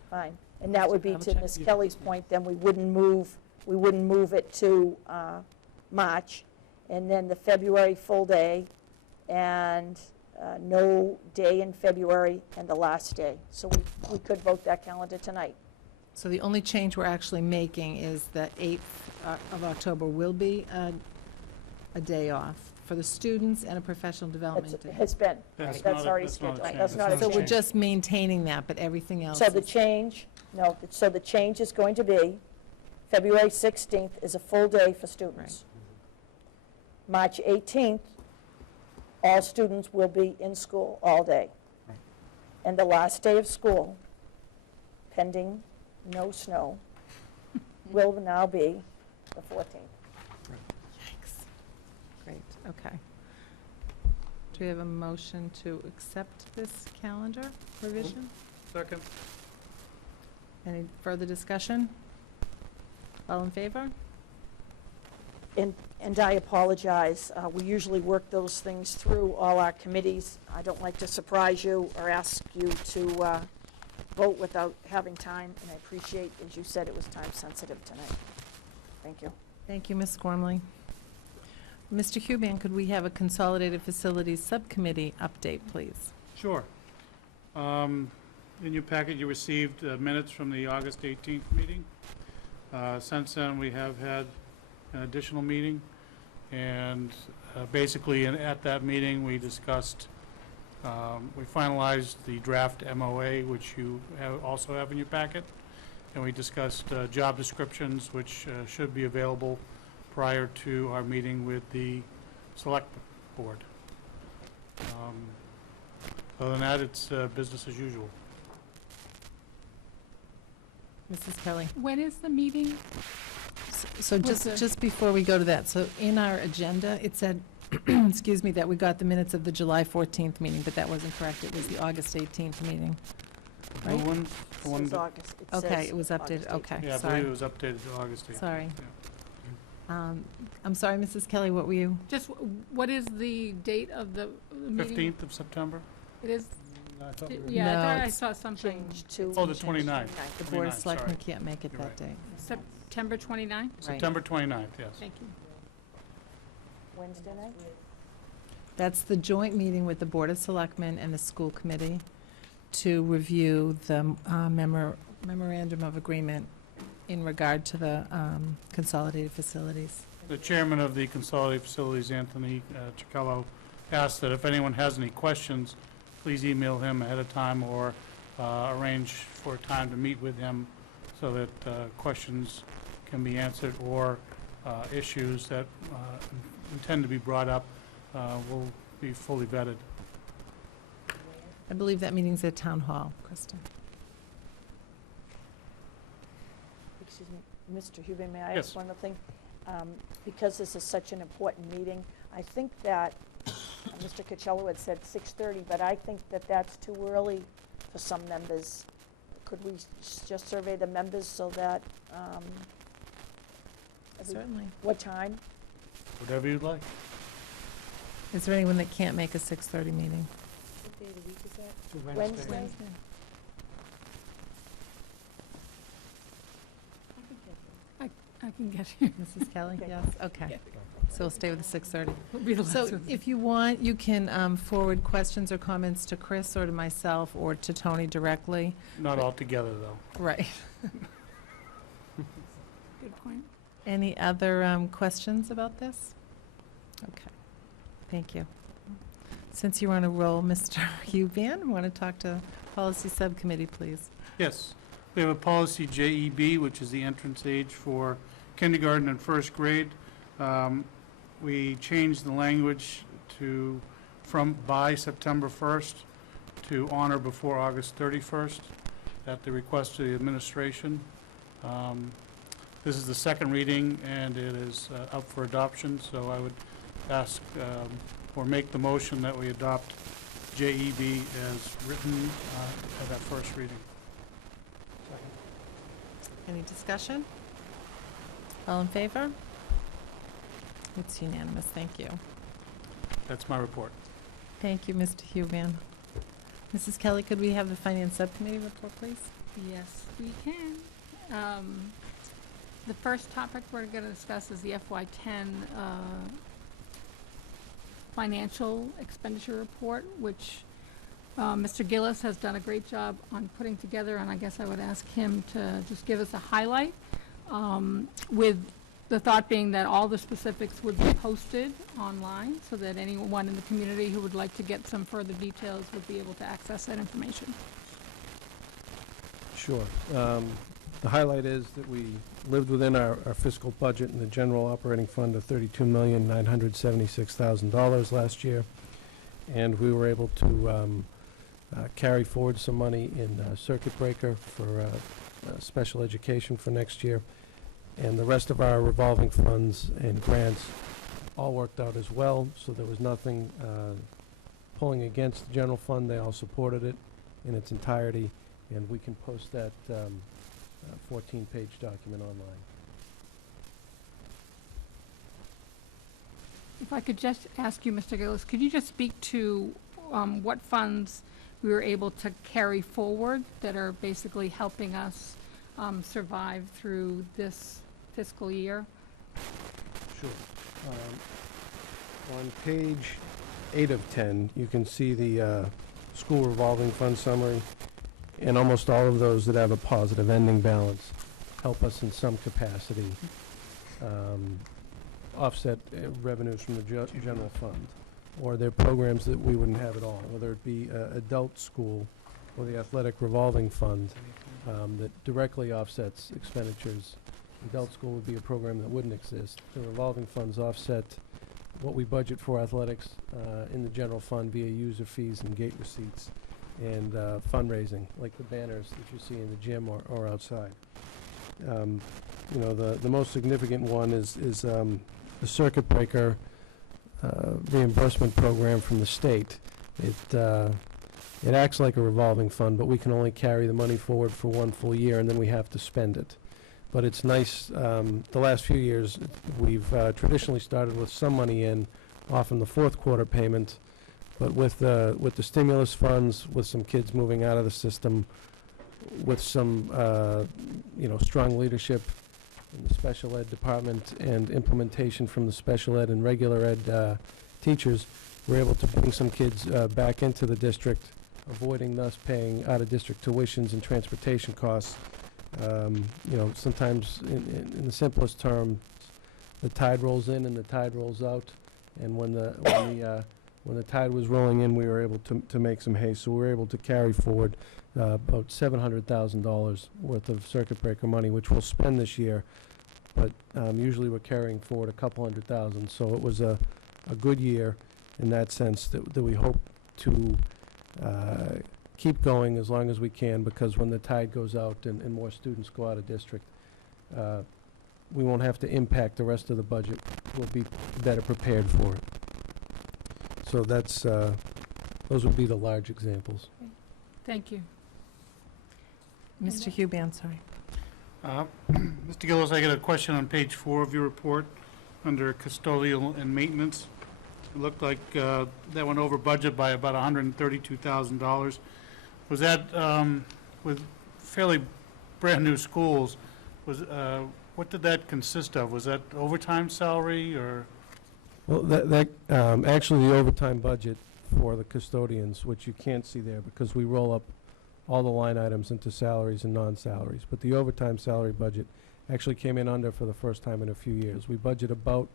fine. And that would be to Pavlicek? Ms. Kelly's point, then we wouldn't move it to March, and then the February full day, and no day in February, and the last day. So we could vote that calendar tonight. So the only change we're actually making is that 8th of October will be a day off for the students and a professional development It day. has been. That's That's not already that's not a scheduled. change. That's not a So we're change. just maintaining that, but everything else So the is- change, no, so the change is going to be, February 16th is a full day for students. March 18th, all students will be in school all day. Right. And the last day of school, pending no snow, will now be the 14th. Yikes. Great, okay. Do we have a motion to accept this calendar revision? Second. Any further discussion? All in favor? And I apologize, we usually work those things through all our committees. I don't like to surprise you or ask you to vote without having time, and I appreciate, as you said, it was time sensitive tonight. Thank you. Thank you, Ms. Gormley. Mr. Huban, could we have a Consolidated Facilities Subcommittee update, please? Sure. In your packet, you received minutes from the August 18th meeting. Since then, we have had an additional meeting, and basically at that meeting, we discussed, we finalized the draft MOA, which you also have in your packet, and we discussed job descriptions, which should be available prior to our meeting with the Select Board. Other than that, it's business as usual. Mrs. Kelly? When is the meeting? So What's the- just before we go to that, so in our agenda, it said, excuse me, that we got the minutes of the July 14th meeting, but that wasn't correct. It was the August 18th meeting. New right? ones, the one Says that- August. It Okay, says it was updated, August 18th. okay, yeah, I believe sorry. it was updated to August 8th. Sorry. Yeah. I'm sorry, Mrs. Kelly, what were you? Just, what is the date of the meeting? 15th of September? It is, I thought we were- yeah, I No, thought I it's- saw something. Change to. Oh, the 29th. The Board of 29th, Selectmen sorry. can't make it You're that right. day. September 29th? Right. September 29th, yes. Thank you. Wednesday night? That's the joint meeting with the Board of Selectmen and the school committee to review the memorandum of agreement in regard to the consolidated facilities. The chairman of the Consolidated Facilities, Anthony Cicchello, asked that if anyone has any questions, please email him ahead of time or arrange for a time to meet with him so that questions can be answered or issues that intend to be brought up will be fully vetted. I believe that meeting's at Town Hall, Krista. Excuse me, Mr. Huben, may I Yes. ask one more thing? Because this is such an important meeting, I think that, Mr. Cocello had said 6:30, but I think that that's too early for some members. Could we just survey the members so that, Certainly. what time? Whatever you'd like. Is there anyone that can't make a 6:30 meeting? What day of the week is that? It's a Wednesday? I can get here. Mrs. Kelly, Okay. yes? Okay. So we'll stay with the 6:30. It'll be the last So one. if you want, you can forward questions or comments to Chris or to myself or to Tony directly. Not all together, though. Right. Good point. Any other questions about this? Okay, thank you. Since you're on a roll, Mr. Huban, want to talk to Policy Subcommittee, please? Yes. We have a policy JEB, which is the entrance age for kindergarten and first grade. We changed the language from by September 1st to on or before August 31st at the request of the administration. This is the second reading, and it is up for adoption, so I would ask or make the motion that we adopt JEB as written at that first reading. Any discussion? All in favor? It's unanimous, thank you. That's my report. Thank you, Mr. Huban. Mrs. Kelly, could we have the Finance Subcommittee report, please? Yes, we can. The first topic we're going to discuss is the FY10 financial expenditure report, which Mr. Gillis has done a great job on putting together, and I guess I would ask him to just give us a highlight, with the thought being that all the specifics would be posted online so that anyone in the community who would like to get some further details would be able to access that information. Sure. The highlight is that we lived within our fiscal budget in the general operating fund of $32,976,000 last year, and we were able to carry forward some money in circuit breaker for special education for next year, and the rest of our revolving funds and grants all worked out as well, so there was nothing pulling against the general fund. They all supported it in its entirety, and we can post that 14-page document online. If I could just ask you, Mr. Gillis, could you just speak to what funds we were able to carry forward that are basically helping us survive through this fiscal year? Sure. On page 8 of 10, you can see the school revolving fund summary, and almost all of those that have a positive ending balance help us in some capacity offset revenues from the general fund, or they're programs that we wouldn't have at all, whether it be adult school or the athletic revolving fund that directly offsets expenditures. Adult school would be a program that wouldn't exist. The revolving funds offset what we budget for athletics in the general fund via user fees and gate receipts and fundraising, like the banners that you see in the gym or outside. You know, the most significant one is the circuit breaker reimbursement program from the state. It it acts like a revolving fund, but we can only carry the money forward for one full year, and then we have to spend it. But it's nice, the last few years, we've traditionally started with some money in, often the fourth quarter payment, but with the stimulus funds, with some kids moving out of the system, with some, strong leadership in the special ed department and implementation from the special ed and regular ed teachers, we're able to bring some kids back into the district, avoiding thus paying out-of-district tuitions and transportation costs. Sometimes in the simplest terms, the tide rolls in and the tide rolls out. And when the tide was rolling in, we were able to make some hay. So we were able to carry forward about $700,000 worth of circuit breaker money, which we'll spend this year. But usually we're carrying forward a couple $100,000. So it was a good year in that sense that we hope to keep going as long as we can, because when the tide goes out and more students go out of district, we won't have to impact the rest of the budget. We'll be better prepared for it. So that's, those would be the large examples. Thank you. Mr. Huban, sorry. Mr. Gillis, I got a question on page 4 of your report, under custodial and maintenance. It looked like that went over budget by about $132,000. Was that, with fairly brand-new schools, what did that consist of? Was that overtime salary, or? Well, actually, the overtime budget for the custodians, which you can't see there because we roll up all the line items into salaries and non-salaries, but the overtime salary budget actually came in under for the first time in a few years. We budget about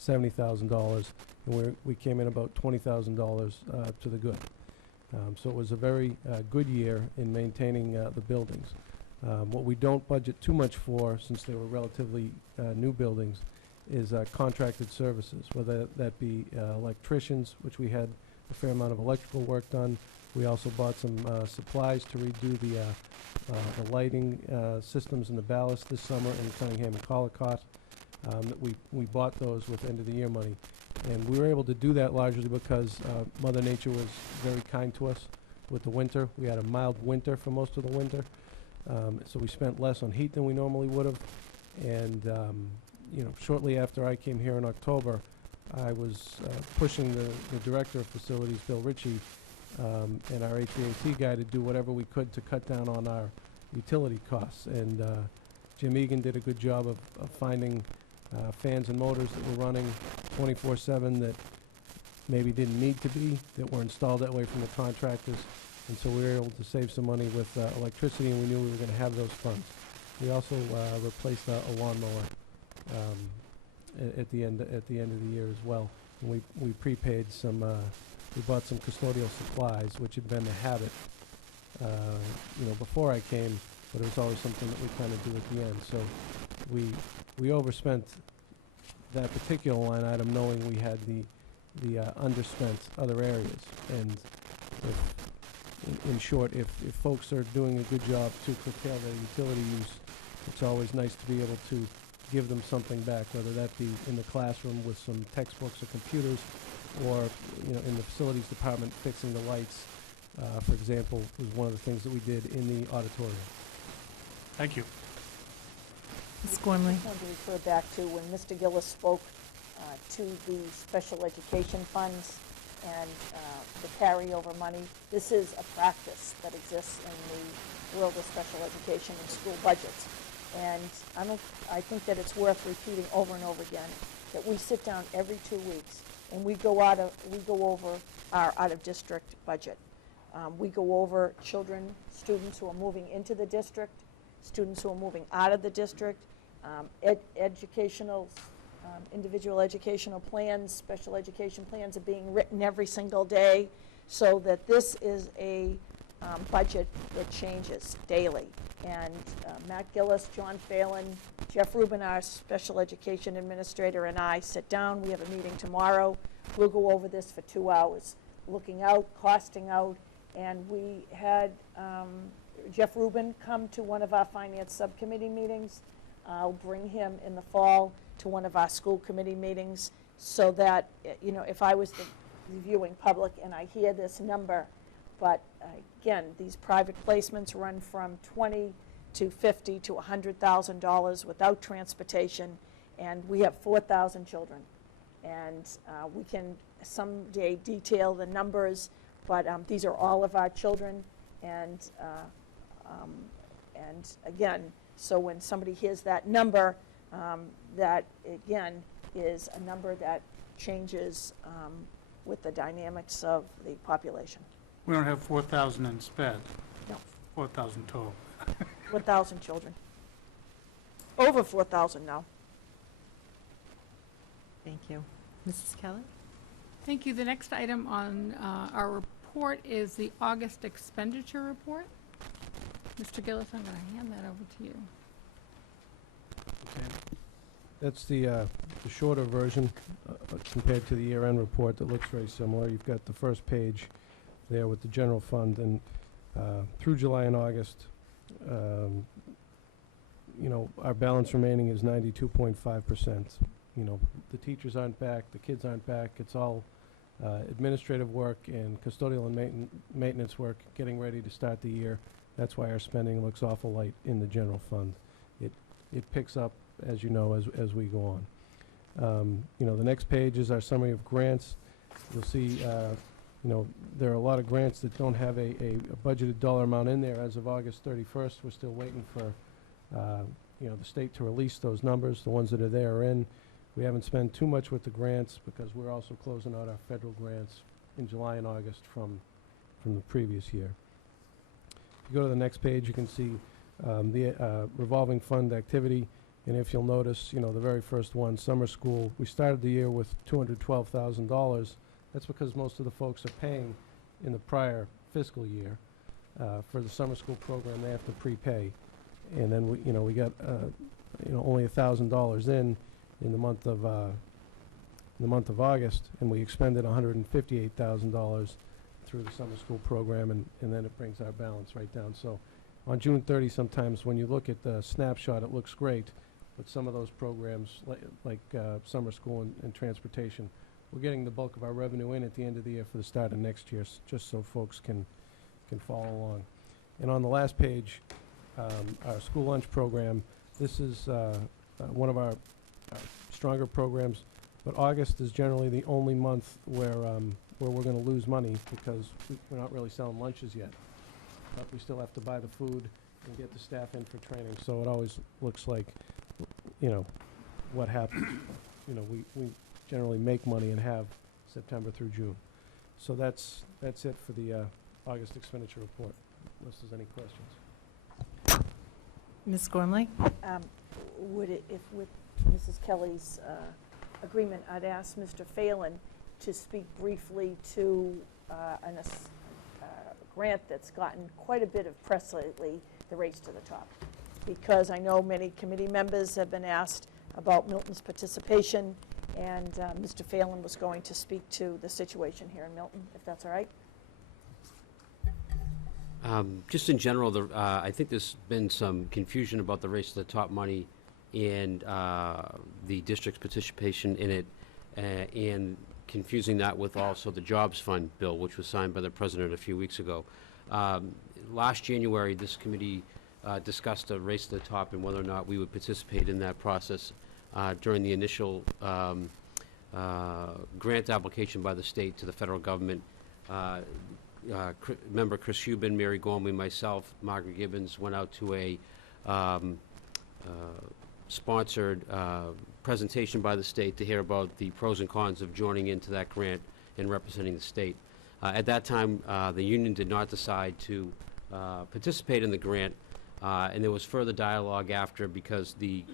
$70,000, and we came in about $20,000 to the good. So it was a very good year in maintaining the buildings. What we don't budget too much for, since they were relatively new buildings, is contracted services, whether that be electricians, which we had a fair amount of electrical work done. We also bought some supplies to redo the lighting systems in the ballast this summer in Cunningham and Collicott. We bought those with end-of-the-year money. And we were able to do that largely because Mother Nature was very kind to us with the winter. We had a mild winter for most of the winter, so we spent less on heat than we normally would have. And shortly after I came here in October, I was pushing the director of facilities, Bill Ritchie, and our HVAC guy to do whatever we could to cut down on our utility costs. And Jim Egan did a good job of finding fans and motors that were running 24/7 that maybe didn't need to be, that were installed that way from the contractors. And so we were able to save some money with electricity, and we knew we were going to have those funds. We also replaced a lawnmower at the end of the year as well. And we prepaid some, we bought some custodial supplies, which had been a habit, before I came, but it was always something that we kind of do at the end. So we overspent that particular line item, knowing we had the underspent other areas. And in short, if folks are doing a good job to curtail their utility use, it's always nice to be able to give them something back, whether that be in the classroom with some textbooks or computers, or in the facilities department fixing the lights, for example, was one of the things that we did in the auditorium. Thank you. Ms. Gormley. I wanted to refer back to when Mr. Gillis spoke to the special education funds and the carryover money. This is a practice that exists in the world of special education and school budgets. And I think that it's worth repeating over and over again that we sit down every 2 weeks and we go over our out-of-district budget. We go over students who are moving into the district, students who are moving out of the district, individual educational plans, special education plans are being written every single day, so that this is a budget that changes daily. And Matt Gillis, John Phelan, Jeff Rubin, our special education administrator, and I sit down. We have a meeting tomorrow. We'll go over this for 2 hours, looking out, costing out, and we had Jeff Rubin come to one of our finance subcommittee meetings. I'll bring him in the fall to one of our school committee meetings, so that, if I was the viewing public and I hear this number But again, these private placements run from $20,000 to $50,000 to $100,000 without transportation, and we have 4,000 children. And we can someday detail the numbers, but these are all of our children. And again, so when somebody hears that number, that again is a number that changes with the dynamics of the population. We don't have 4,000 in sped. No. 4,000 total. 4,000 children. Over 4,000 now. Thank you. Mrs. Kelly? Thank you. The next item on our report is the August expenditure report. Mr. Gillis, I'm going to hand that over to you. That's the shorter version compared to the year-end report that looks very similar. You've got the first page there with the general fund, and through July and August, our balance remaining is 92.5%. The teachers aren't back, the kids aren't back. It's all administrative work and custodial and maintenance work getting ready to start the year. That's why our spending looks awful light in the general fund. It picks up, as you know, as we go on. The next page is our summary of grants. You'll see, there are a lot of grants that don't have a budgeted dollar amount in there as of August 31st. We're still waiting for, the state to release those numbers. The ones that are there are in. We haven't spent too much with the grants because we're also closing out our federal grants in July and August from the previous year. If you go to the next page, you can see the revolving fund activity. And if you'll notice, the very first one, summer school, we started the year with $212,000. That's because most of the folks are paying in the prior fiscal year for the summer school program. They have to prepay, and then we got only $1,000 in the month of August, and we expended $158,000 through the summer school program, and then it brings our balance right down. So on June 30, sometimes when you look at the snapshot, it looks great, but some of those programs, like summer school and transportation, we're getting the bulk of our revenue in at the end of the year for the start of next year, just so folks can follow along. And on the last page, our school lunch program, this is one of our stronger programs, but August is generally the only month where we're going to lose money because we're not really selling lunches yet. But we still have to buy the food and get the staff in for training, so it always looks like, what happens. We generally make money and have September through June. So that's it for the August expenditure report, unless there's any questions. Ms. Gormley? If with Mrs. Kelly's agreement, I'd ask Mr. Phelan to speak briefly to a grant that's gotten quite a bit of press lately, the Race to the Top. Because I know many committee members have been asked about Milton's participation, and Mr. Phelan was going to speak to the situation here in Milton, if that's all right. Just in general, I think there's been some confusion about the Race to the Top money and the district's participation in it, and confusing that with also the Jobs Fund bill, which was signed by the President a few weeks ago. Last January, this committee discussed a Race to the Top and whether or not we would participate in that process during the initial grant application by the state to the federal government. Member Chris Hubin, Mary Gormley, myself, Margaret Gibbons went out to a sponsored presentation by the state to hear about the pros and cons of joining into that grant and representing the state. At that time, the union did not decide to participate in the grant, and there was further dialogue after because the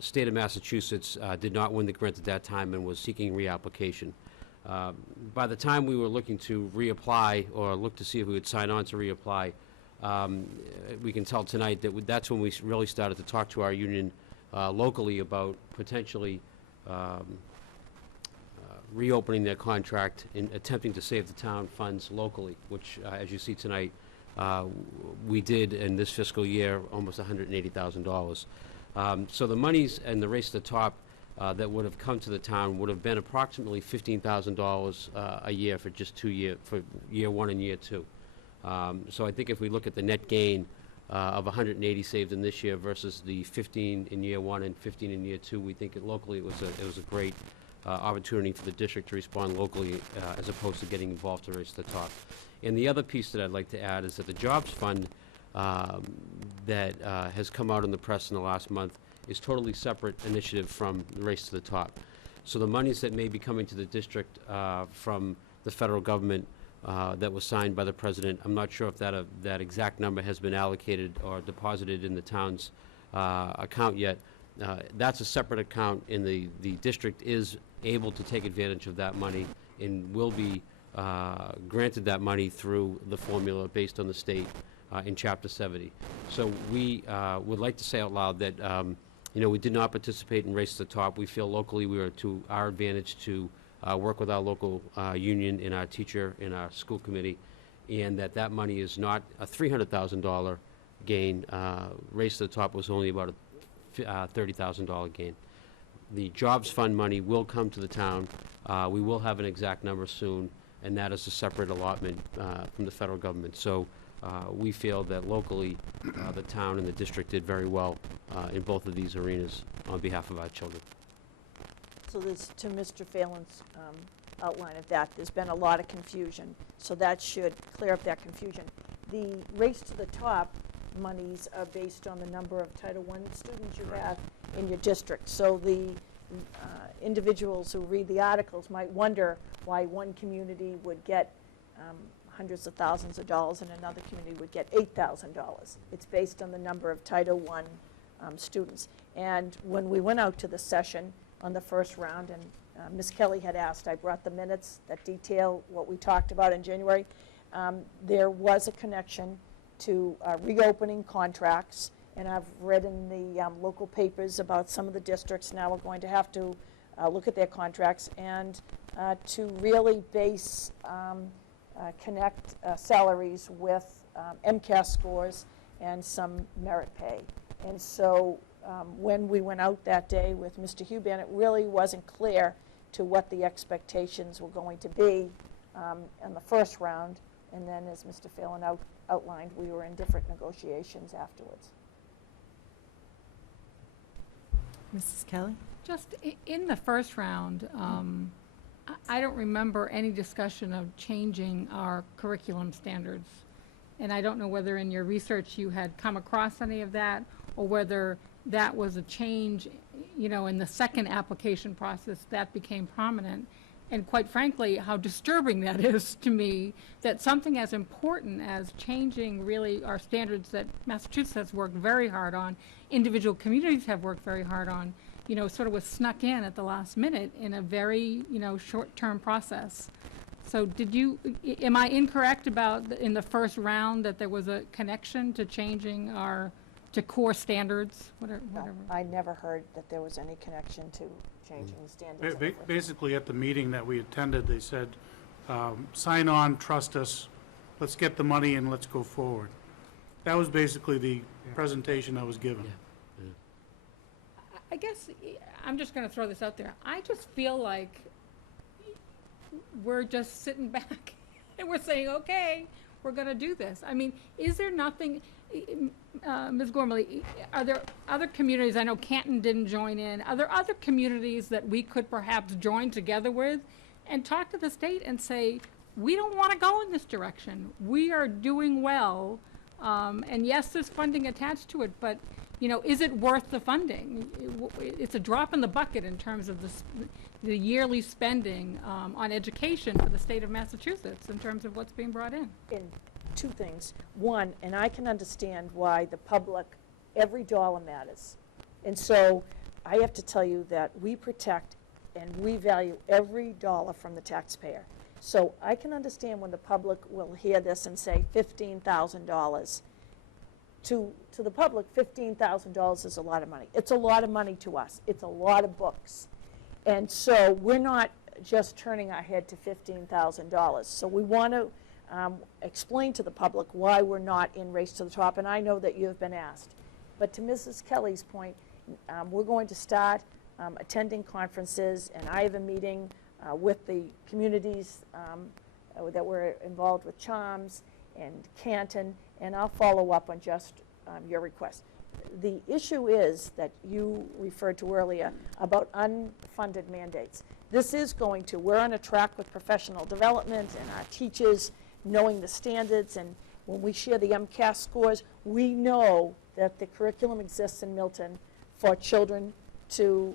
state of Massachusetts did not win the grant at that time and was seeking reapplication. By the time we were looking to reapply or look to see if we would sign on to reapply, we can tell tonight that that's when we really started to talk to our union locally about potentially reopening their contract and attempting to save the town funds locally, which, as you see tonight, we did in this fiscal year almost $180,000. So the monies and the Race to the Top that would have come to the town would have been approximately $15,000 a year for just for year one and year two. So I think if we look at the net gain of 180 saved in this year versus the 15 in year one and 15 in year two, we think locally it was a great opportunity for the district to respond locally as opposed to getting involved to race to the top. And the other piece that I'd like to add is that the Jobs Fund that has come out in the press in the last month is totally separate initiative from the Race to the Top. So the monies that may be coming to the district from the federal government that was signed by the president, I'm not sure if that exact number has been allocated or deposited in the town's account yet. That's a separate account, and the district is able to take advantage of that money and will be granted that money through the formula based on the state in Chapter 70. So we would like to say out loud that we did not participate in Race to the Top. We feel locally we are to our advantage to work with our local union and our teacher and our school committee, and that money is not a $300,000 gain. Race to the Top was only about a $30,000 gain. The Jobs Fund money will come to the town. We will have an exact number soon, and that is a separate allotment from the federal government. So we feel that locally the town and the district did very well in both of these arenas on behalf of our children. So there's, to Mr. Phelan's outline of that, there's been a lot of confusion, so that should clear up that confusion. The Race to the Top monies are based on the number of Title I students you have in your district. So the individuals who read the articles might wonder why one community would get hundreds of thousands of dollars and another community would get $8,000. It's based on the number of Title I students. And when we went out to the session on the first round, and Ms. Kelly had asked, I brought the minutes that detail what we talked about in January. There was a connection to reopening contracts, and I've read in the local papers about some of the districts now are going to have to look at their contracts and to really base, connect salaries with MCAS scores and some merit pay. And so when we went out that day with Mr. Huban, it really wasn't clear to what the expectations were going to be in the first round. And then, as Mr. Phelan outlined, we were in different negotiations afterwards. Mrs. Kelly? Just in the first round, I don't remember any discussion of changing our curriculum standards. And I don't know whether in your research you had come across any of that, or whether that was a change, in the second application process that became prominent. And quite frankly, how disturbing that is to me, that something as important as changing really our standards that Massachusetts has worked very hard on, individual communities have worked very hard on, sort of was snuck in at the last minute in a very, short-term process. So am I incorrect about in the first round that there was a connection to changing to core standards, whatever? No, I never heard that there was any connection to changing the standards. Basically, at the meeting that we attended, they said, sign on, trust us, let's get the money and let's go forward. That was basically the presentation I was given. Yeah. I guess I'm just going to throw this out there. I just feel like we're just sitting back and we're saying, okay, we're going to do this. I mean, is there nothing, Ms. Gormley, are there other communities, I know Canton didn't join in, are there other communities that we could perhaps join together with and talk to the state and say, we don't want to go in this direction. We are doing well, and yes, there's funding attached to it, but is it worth the funding? It's a drop in the bucket in terms of the yearly spending on education for the state of Massachusetts in terms of what's being brought in. In two things. One, and I can understand why the public, every dollar matters. And so I have to tell you that we protect and we value every dollar from the taxpayer. So I can understand when the public will hear this and say $15,000. To the public, $15,000 is a lot of money. It's a lot of money to us. It's a lot of books. And so we're not just turning our head to $15,000. So we want to explain to the public why we're not in Race to the Top, and I know that you have been asked. But to Mrs. Kelly's point, we're going to start attending conferences, and I have a meeting with the communities that were involved with Charms and Canton, and I'll follow up on just your request. The issue is that you referred to earlier about unfunded mandates. This is going to, we're on a track with professional development and our teachers knowing the standards, and when we share the MCAS scores, we know that the curriculum exists in Milton for children to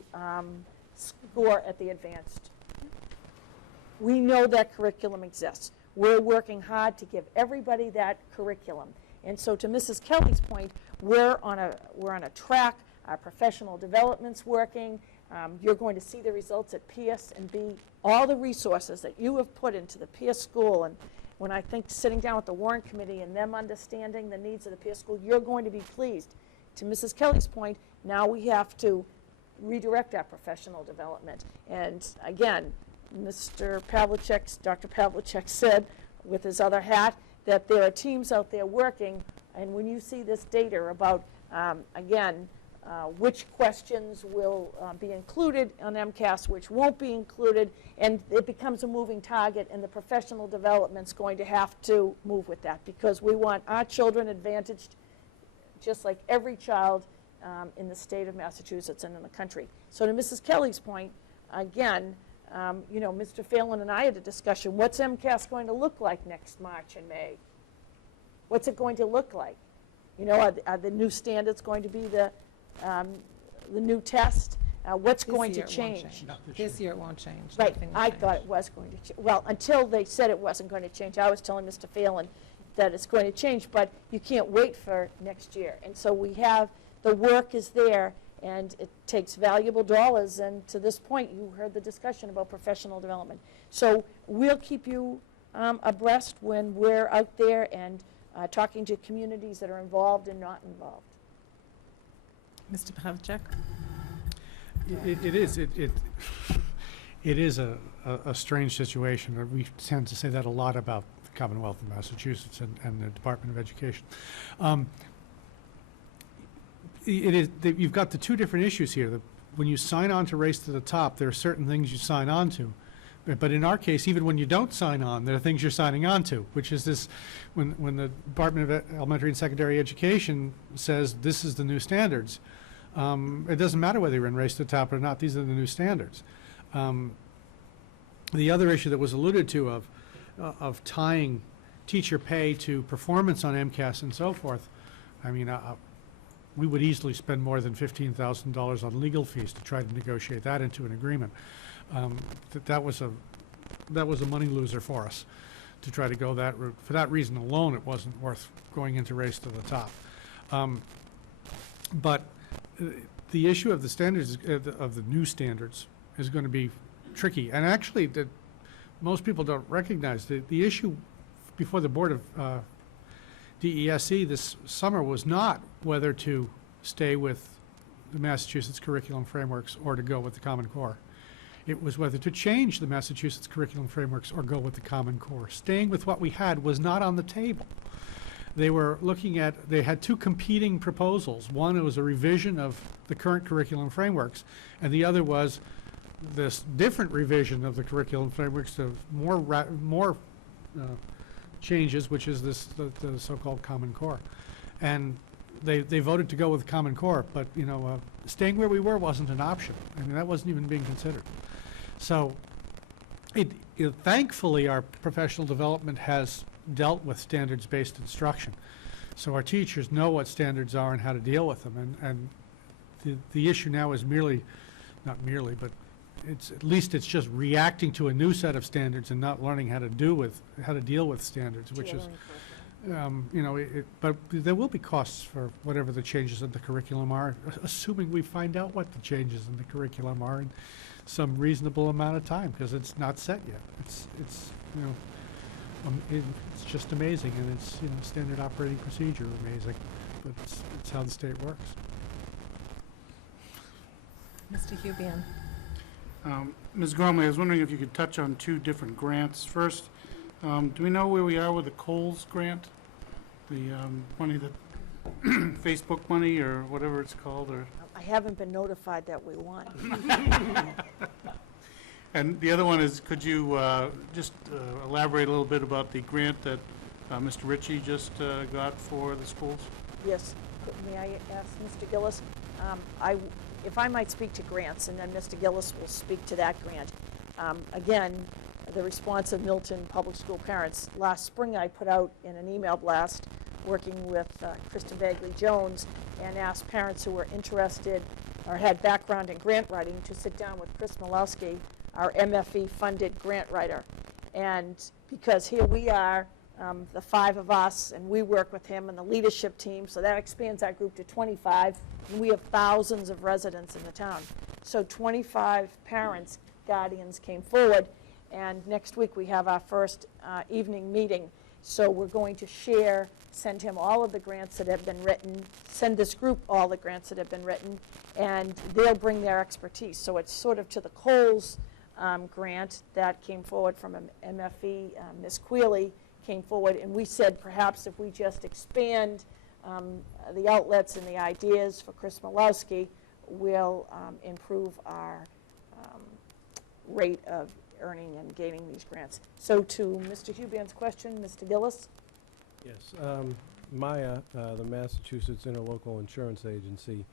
score at the advanced. We know that curriculum exists. We're working hard to give everybody that curriculum. And so to Mrs. Kelly's point, we're on a track. Our professional development's working. You're going to see the results at Pierce and be all the resources that you have put into the Pierce School. And when I think sitting down with the warrant committee and them understanding the needs of the Pierce School, you're going to be pleased. To Mrs. Kelly's point, now we have to redirect our professional development. And again, Dr. Pavlicek said with his other hat that there are teams out there working, and when you see this data about, which questions will be included on MCAS, which won't be included, and it becomes a moving target, and the professional development's going to have to move with that, because we want our children advantaged just like every child in the state of Massachusetts and in the country. So to Mrs. Kelly's point, again, Mr. Phelan and I had a discussion. What's MCAS going to look like next March and May? What's it going to look like? Are the new standards going to be the new test? What's going to change? This year it won't change. Right. Nothing will I change. thought it was going to change. Well, until they said it wasn't going to change, I was telling Mr. Phelan that it's going to change, but you can't wait for next year. And so we have, the work is there, and it takes valuable dollars, and to this point, you heard the discussion about professional development. So we'll keep you abreast when we're out there and talking to communities that are involved and not involved. Mr. Pavlicek? It is a strange situation. We tend to say that a lot about the Commonwealth of Massachusetts and the Department of Education. You've got the two different issues here. When you sign on to Race to the Top, there are certain things you sign on to. But in our case, even when you don't sign on, there are things you're signing on to, which is this, when the Department of Elementary and Secondary Education says this is the new standards, it doesn't matter whether you're in Race to the Top or not, these are the new standards. The other issue that was alluded to of tying teacher pay to performance on MCAS and so forth, I mean, we would easily spend more than $15,000 on legal fees to try to negotiate that into an agreement. That was a money loser for us to try to go that route. For that reason alone, it wasn't worth going into Race to the Top. But the issue of the standards, of the new standards, is going to be tricky. And actually, most people don't recognize the issue before the Board of DESE this summer was not whether to stay with the Massachusetts curriculum frameworks or to go with the Common Core. It was whether to change the Massachusetts curriculum frameworks or go with the Common Core. Staying with what we had was not on the table. They were looking at, they had two competing proposals. One, it was a revision of the current curriculum frameworks, and the other was this different revision of the curriculum frameworks to more changes, which is the so-called Common Core. And they voted to go with Common Core, but staying where we were wasn't an option. I mean, that wasn't even being considered. So thankfully, our professional development has dealt with standards-based instruction. So our teachers know what standards are and how to deal with them. And the issue now is not merely, but at least it's just reacting to a new set of standards and not learning how to deal with standards, which is, but there will be costs for whatever the changes in the curriculum are, assuming we find out what the changes in the curriculum are in some reasonable amount of time, because it's not set yet. It's just amazing, and it's standard operating procedure amazing, but it's how the state works. Mr. Hubian? Ms. Gormley, I was wondering if you could touch on two different grants. First, do we know where we are with the Coles grant? The money that, Facebook money or whatever it's called, or? I haven't been notified that we won. And the other one is, could you just elaborate a little bit about the grant that Mr. Ritchie just got for the schools? Yes, may I ask Mr. Gillis? If I might speak to grants, and then Mr. Gillis will speak to that grant. Again, the response of Milton Public School parents. Last spring, I put out in an email blast, working with Kristen Bagley-Jones, and asked parents who were interested or had background in grant writing to sit down with Chris Malowski, our MFE-funded grant writer. And because here we are, the 5 of us, and we work with him and the leadership team, so that expands our group to 25, and we have thousands of residents in the town. So 25 parents, guardians came forward, and next week we have our first evening meeting. So we're going to send him all of the grants that have been written, send this group all the grants that have been written, and they'll bring their expertise. So it's sort of to the Coles grant that came forward from MFE, Ms. Quealy came forward, and we said perhaps if we just expand the outlets and the ideas for Chris Malowski, we'll improve our rate of earning and gaining these grants. So to Mr. Huban's question, Mr. Gillis? Yes. MIA, the Massachusetts Interlocal Insurance Agency,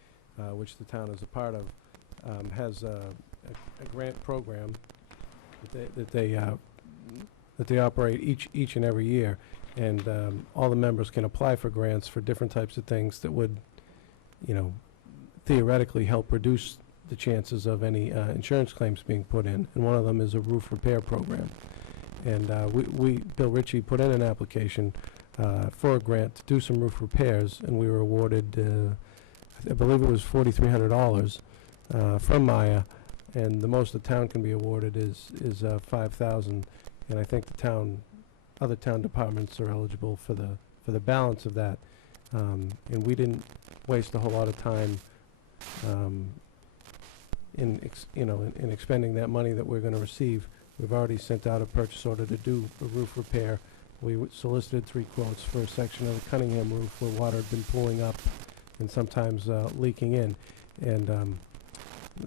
which the town is a part of, has a grant program that they operate each and every year, and all the members can apply for grants for different types of things that would, theoretically help reduce the chances of any insurance claims being put in, and one of them is a roof repair program. And Bill Ritchie put in an application for a grant to do some roof repairs, and we were awarded, I believe it was $4,300 from Maya, and the most the town can be awarded is $5,000, and I think other town departments are eligible for the balance of that, and we didn't waste a whole lot of time in expending that money that we're going to receive. We've already sent out a purchase order to do a roof repair. We solicited 3 quotes for a section of the Cunningham roof where water had been pooling up and sometimes leaking in. And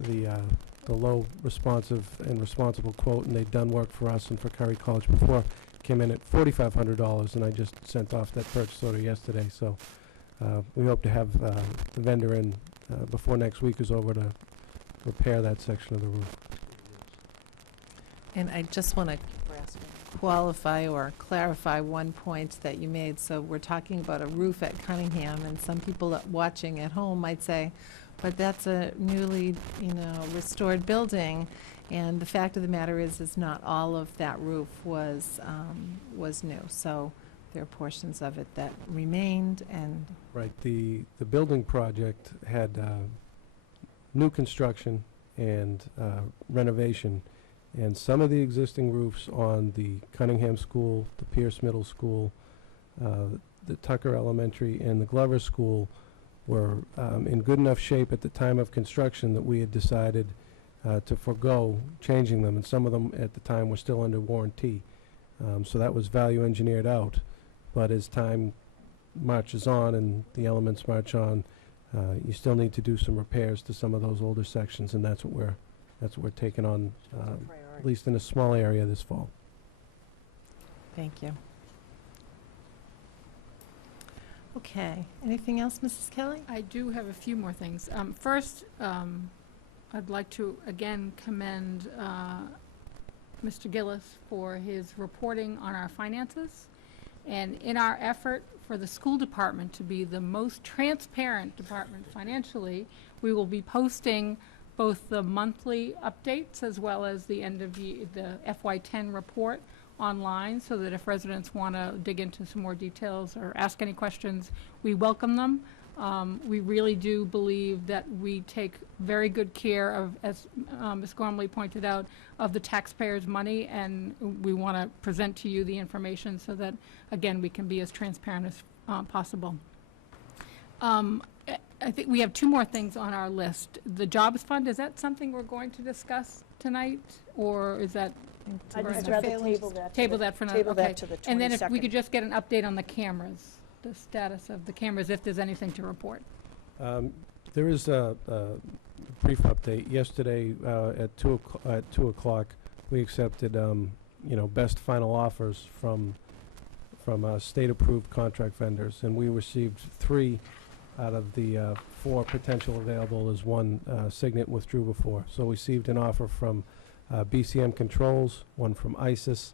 the low responsive and responsible quote, and they'd done work for us and for Curry College before, came in at $4,500, and I just sent off that purchase order yesterday. So we hope to have the vendor in before next week is over to repair that section of the roof. And I just want to qualify or clarify one point that you made. So we're talking about a roof at Cunningham, and some people watching at home might say, but that's a newly, restored building. And the fact of the matter is not all of that roof was new. So there are portions of it that remained, and Right. The building project had new construction and renovation, and some of the existing roofs on the Cunningham School, the Pierce Middle School, the Tucker Elementary, and the Glover School were in good enough shape at the time of construction that we had decided to forego changing them, and some of them at the time were still under warranty. So that was value engineered out. But as time marches on and the elements march on, you still need to do some repairs to some of those older sections, and that's what we're taking on, at least in a small area this fall. thank you. Okay, anything else, Mrs. Kelly? I do have a few more things. First, I'd like to again commend Mr. Gillis for his reporting on our finances. And in our effort for the school department to be the most transparent department financially, we will be posting both the monthly updates as well as the end of the FY10 report online, so that if residents want to dig into some more details or ask any questions, we welcome them. We really do believe that we take very good care of, as Ms. Gormley pointed out, of the taxpayers' money, and we want to present to you the information so that, again, we can be as transparent as possible. I think we have 2 more things on our list. The Jobs Fund, is that something we're going to discuss tonight, or is that? I'd Right. just rather table that. Table that for now, Table okay. that to the 22nd. And then if we could just get an update on the cameras, the status of the cameras, if there's anything to report. There is a brief update. Yesterday, at 2 o'clock, we accepted, best final offers from state-approved contract vendors, and we received 3 out of the 4 potential available, as one Signet withdrew before. So we received an offer from BCM Controls, one from ISIS,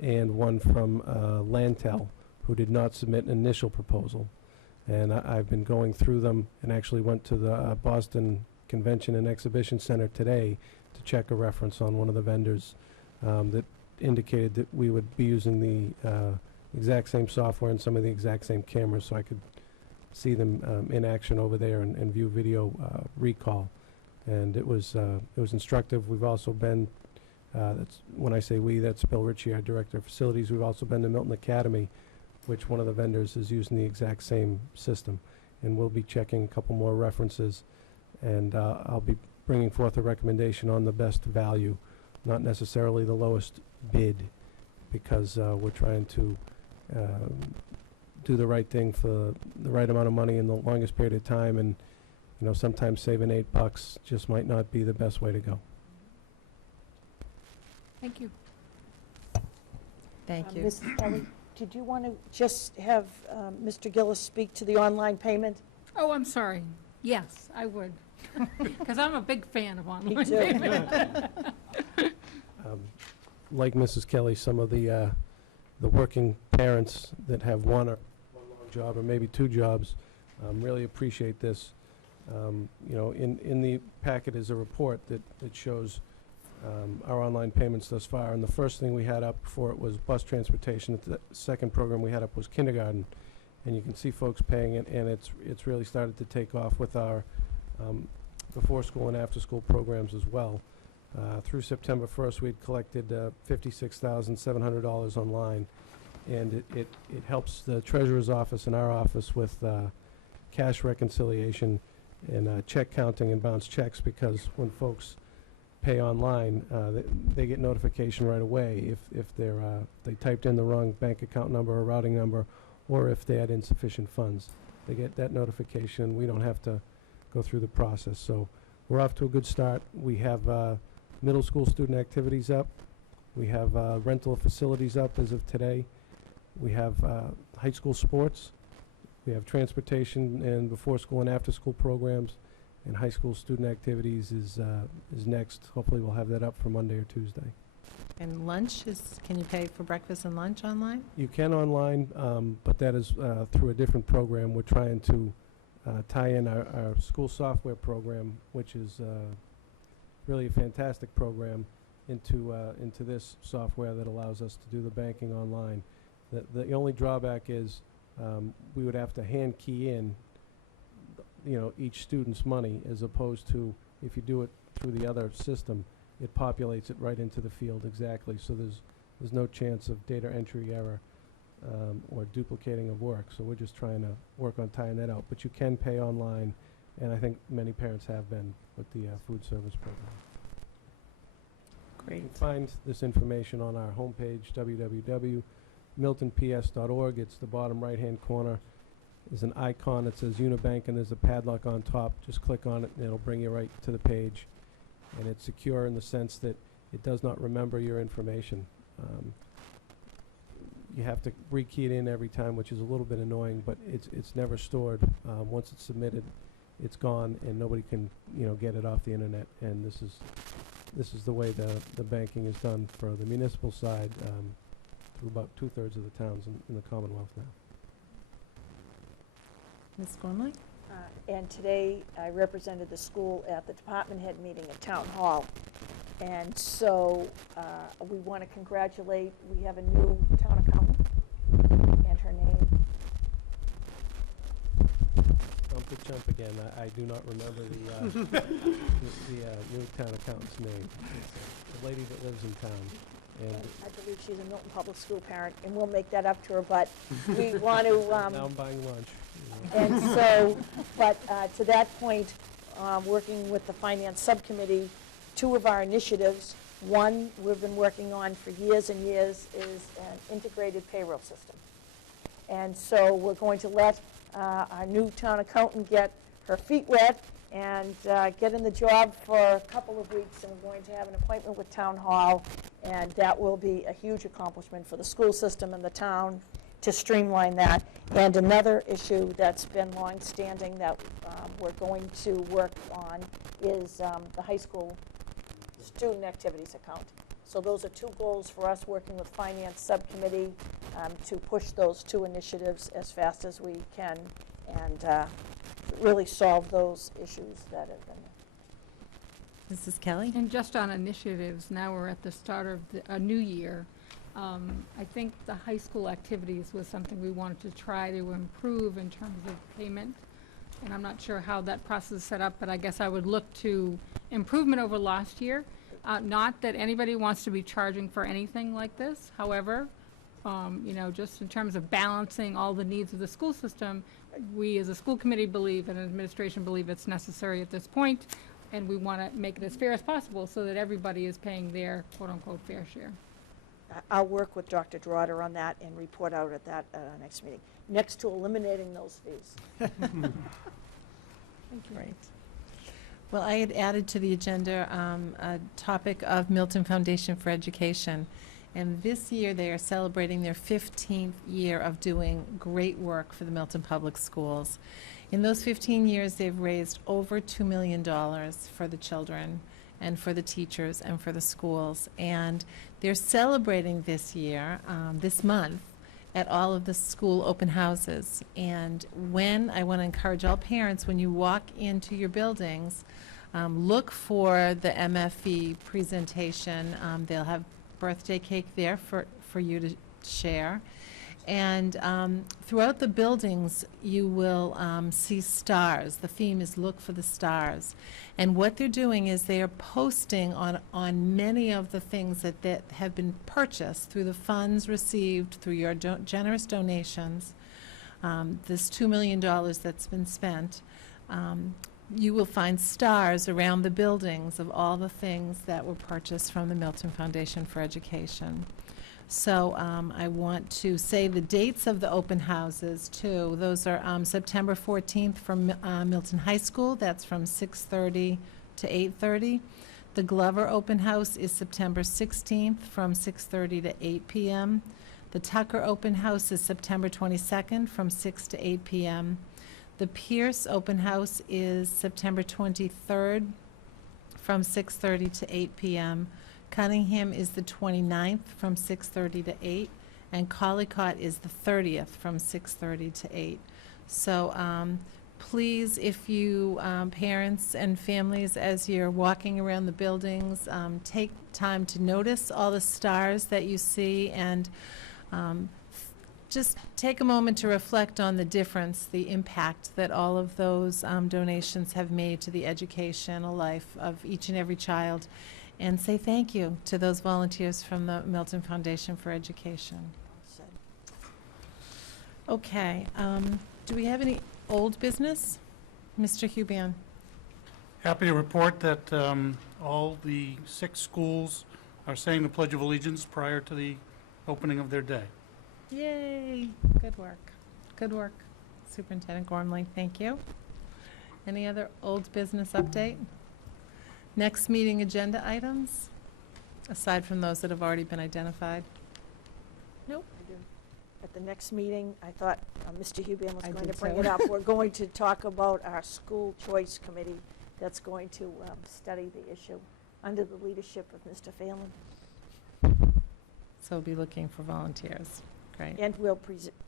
and one from Lantel, who did not submit an initial proposal. And I've been going through them, and actually went to the Boston Convention and Exhibition Center today to check a reference on one of the vendors that indicated that we would be using the exact same software and some of the exact same cameras, so I could see them in action over there and view video recall. And it was instructive. We've also been, when I say we, that's Bill Ritchie, our Director of Facilities. We've also been to Milton Academy, which one of the vendors is using the exact same system. And we'll be checking a couple more references, and I'll be bringing forth a recommendation on the best value, not necessarily the lowest bid, because we're trying to do the right thing for the right amount of money in the longest period of time, and sometimes saving $8 just might not be the best way to go. Thank you. Thank you. Ms. Kelly, did you want to just have Mr. Gillis speak to the online payment? Oh, I'm sorry. Yes, I would. Because I'm a big fan of online Me too. payment. Like Mrs. Kelly, some of the working parents that have one long job or maybe 2 jobs really appreciate this. In the packet is a report that shows our online payments thus far, and the first thing we had up before it was bus transportation. The second program we had up was kindergarten, and you can see folks paying it, and it's really started to take off with our before school and after school programs as well. Through September 1st, we'd collected $56,700 online, and it helps the treasurer's office and our office with cash reconciliation and check counting and bounce checks, because when folks pay online, they get notification right away if they typed in the wrong bank account number or routing number, or if they had insufficient funds. They get that notification. We don't have to go through the process. So we're off to a good start. We have middle school student activities up. We have rental facilities up as of today. We have high school sports. We have transportation and before school and after school programs. And high school student activities is next. Hopefully we'll have that up for Monday or Tuesday. And lunch can you pay for breakfast and lunch online? You can online, but that is through a different program. We're trying to tie in our school software program, which is really a fantastic program, into this software that allows us to do the banking online. The only drawback is we would have to hand key in each student's money, as opposed to if you do it through the other system, it populates it right into the field exactly. So there's no chance of data entry error or duplicating of work. So we're just trying to work on tying that out. But you can pay online, and I think many parents have been with the food service program. Great. You can find this information on our homepage, www.miltonps.org. It's the bottom right-hand corner. There's an icon that says Unibank, and there's a padlock on top. Just click on it, and it'll bring you right to the page. And it's secure in the sense that it does not remember your information. You have to re-key it in every time, which is a little bit annoying, but it's never stored. Once it's submitted, it's gone, and nobody can get it off the internet. And this is the way the banking is done for the municipal side through about 2/3 of the towns in the Commonwealth now. Ms. Gormley? And today, I represented the school at the department head meeting at Town Hall. And so we want to congratulate, we have a new town accountant, and her name. The chump again. I do not remember the new town accountant's name. It's the lady that lives in town. And I believe she's a Milton Public School parent, and we'll make that up to her, but we want to... now I'm buying lunch. And so, but to that point, working with the Finance Subcommittee, 2 of our initiatives, one we've been working on for years and years is an integrated payroll system. And so we're going to let our new town accountant get her feet wet and get in the job for a couple of weeks, and we're going to have an appointment with Town Hall, and that will be a huge accomplishment for the school system and the town to streamline that. And another issue that's been longstanding that we're going to work on is the high school student activities account. So those are two goals for us, working with Finance Subcommittee to push those two initiatives as fast as we can and really solve those issues that have been. Mrs. Kelly? And just on initiatives, now we're at the start of a new year. I think the high school activities was something we wanted to try to improve in terms of payment. And I'm not sure how that process is set up, but I guess I would look to improvement over last year. Not that anybody wants to be charging for anything like this. However, you know, just in terms of balancing all the needs of the school system, we as a school committee believe and administration believe it's necessary at this point, and we want to make it as fair as possible so that everybody is paying their quote-unquote fair share. I'll work with Dr. Drotter on that and report out at that next meeting, next to eliminating those fees. Thank you. Great. Well, I had added to the agenda a topic of Milton Foundation for Education. And this year, they are celebrating their 15th year of doing great work for the Milton Public Schools. In those 15 years, they've raised over $2 million for the children and for the teachers and for the schools. And they're celebrating this year, this month, at all of the school open houses. And I want to encourage all parents, when you walk into your buildings, look for the MFE presentation. They'll have birthday cake there for you to share. And throughout the buildings, you will see stars. The theme is Look for the Stars. And what they're doing is they are posting on many of the things that have been purchased through the funds received through your generous donations, this $2 million that's been spent. You will find stars around the buildings of all the things that were purchased from the Milton Foundation for Education. So I want to say the dates of the open houses, too. Those are September 14th from Milton High School. That's from 6:30 to 8:30. The Glover Open House is September 16th from 6:30 to 8 p.m. The Tucker Open House is September 22nd from 6 to 8 p.m. The Pierce Open House is September 23rd from 6:30 to 8 p.m. Cunningham is the 29th from 6:30 to 8, and Collycott is the 30th from 6:30 to 8. So please, if you, parents and families, as you're walking around the buildings, take time to notice all the stars that you see, and just take a moment to reflect on the difference, the impact that all of those donations have made to the educational life of each and every child. And say thank you to those volunteers from the Milton Foundation for Education. Okay, do we have any old business? Mr. Hubian. Happy to report that all the 6 schools are saying the Pledge of Allegiance prior to the opening of their day. Yay, good work. Good work, Superintendent Gormley, thank you. Any other old business update? Next meeting agenda items, aside from those that have already been identified? Nope. I do. At the next meeting, I thought Mr. Hubian was I going to did bring too. it up. We're going to talk about our school choice committee that's going to study the issue under the leadership of Mr. Phelan. So we'll be looking for volunteers. Great. And we'll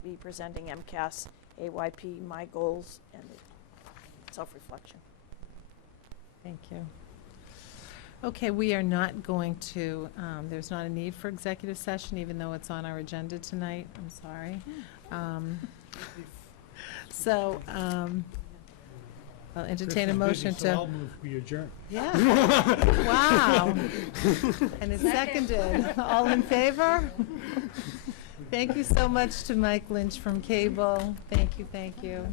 be presenting MCAS, AYP, my goals, and self-reflection. Thank you. Okay, we are not going to, there's not a need for executive session, even though it's on our agenda tonight. I'm sorry. So I'll entertain a motion to. I'll move, we adjourn. Yeah. Wow. And it's seconded. All in favor? Thank you so much to Mike Lynch from Cable. Thank you, thank you.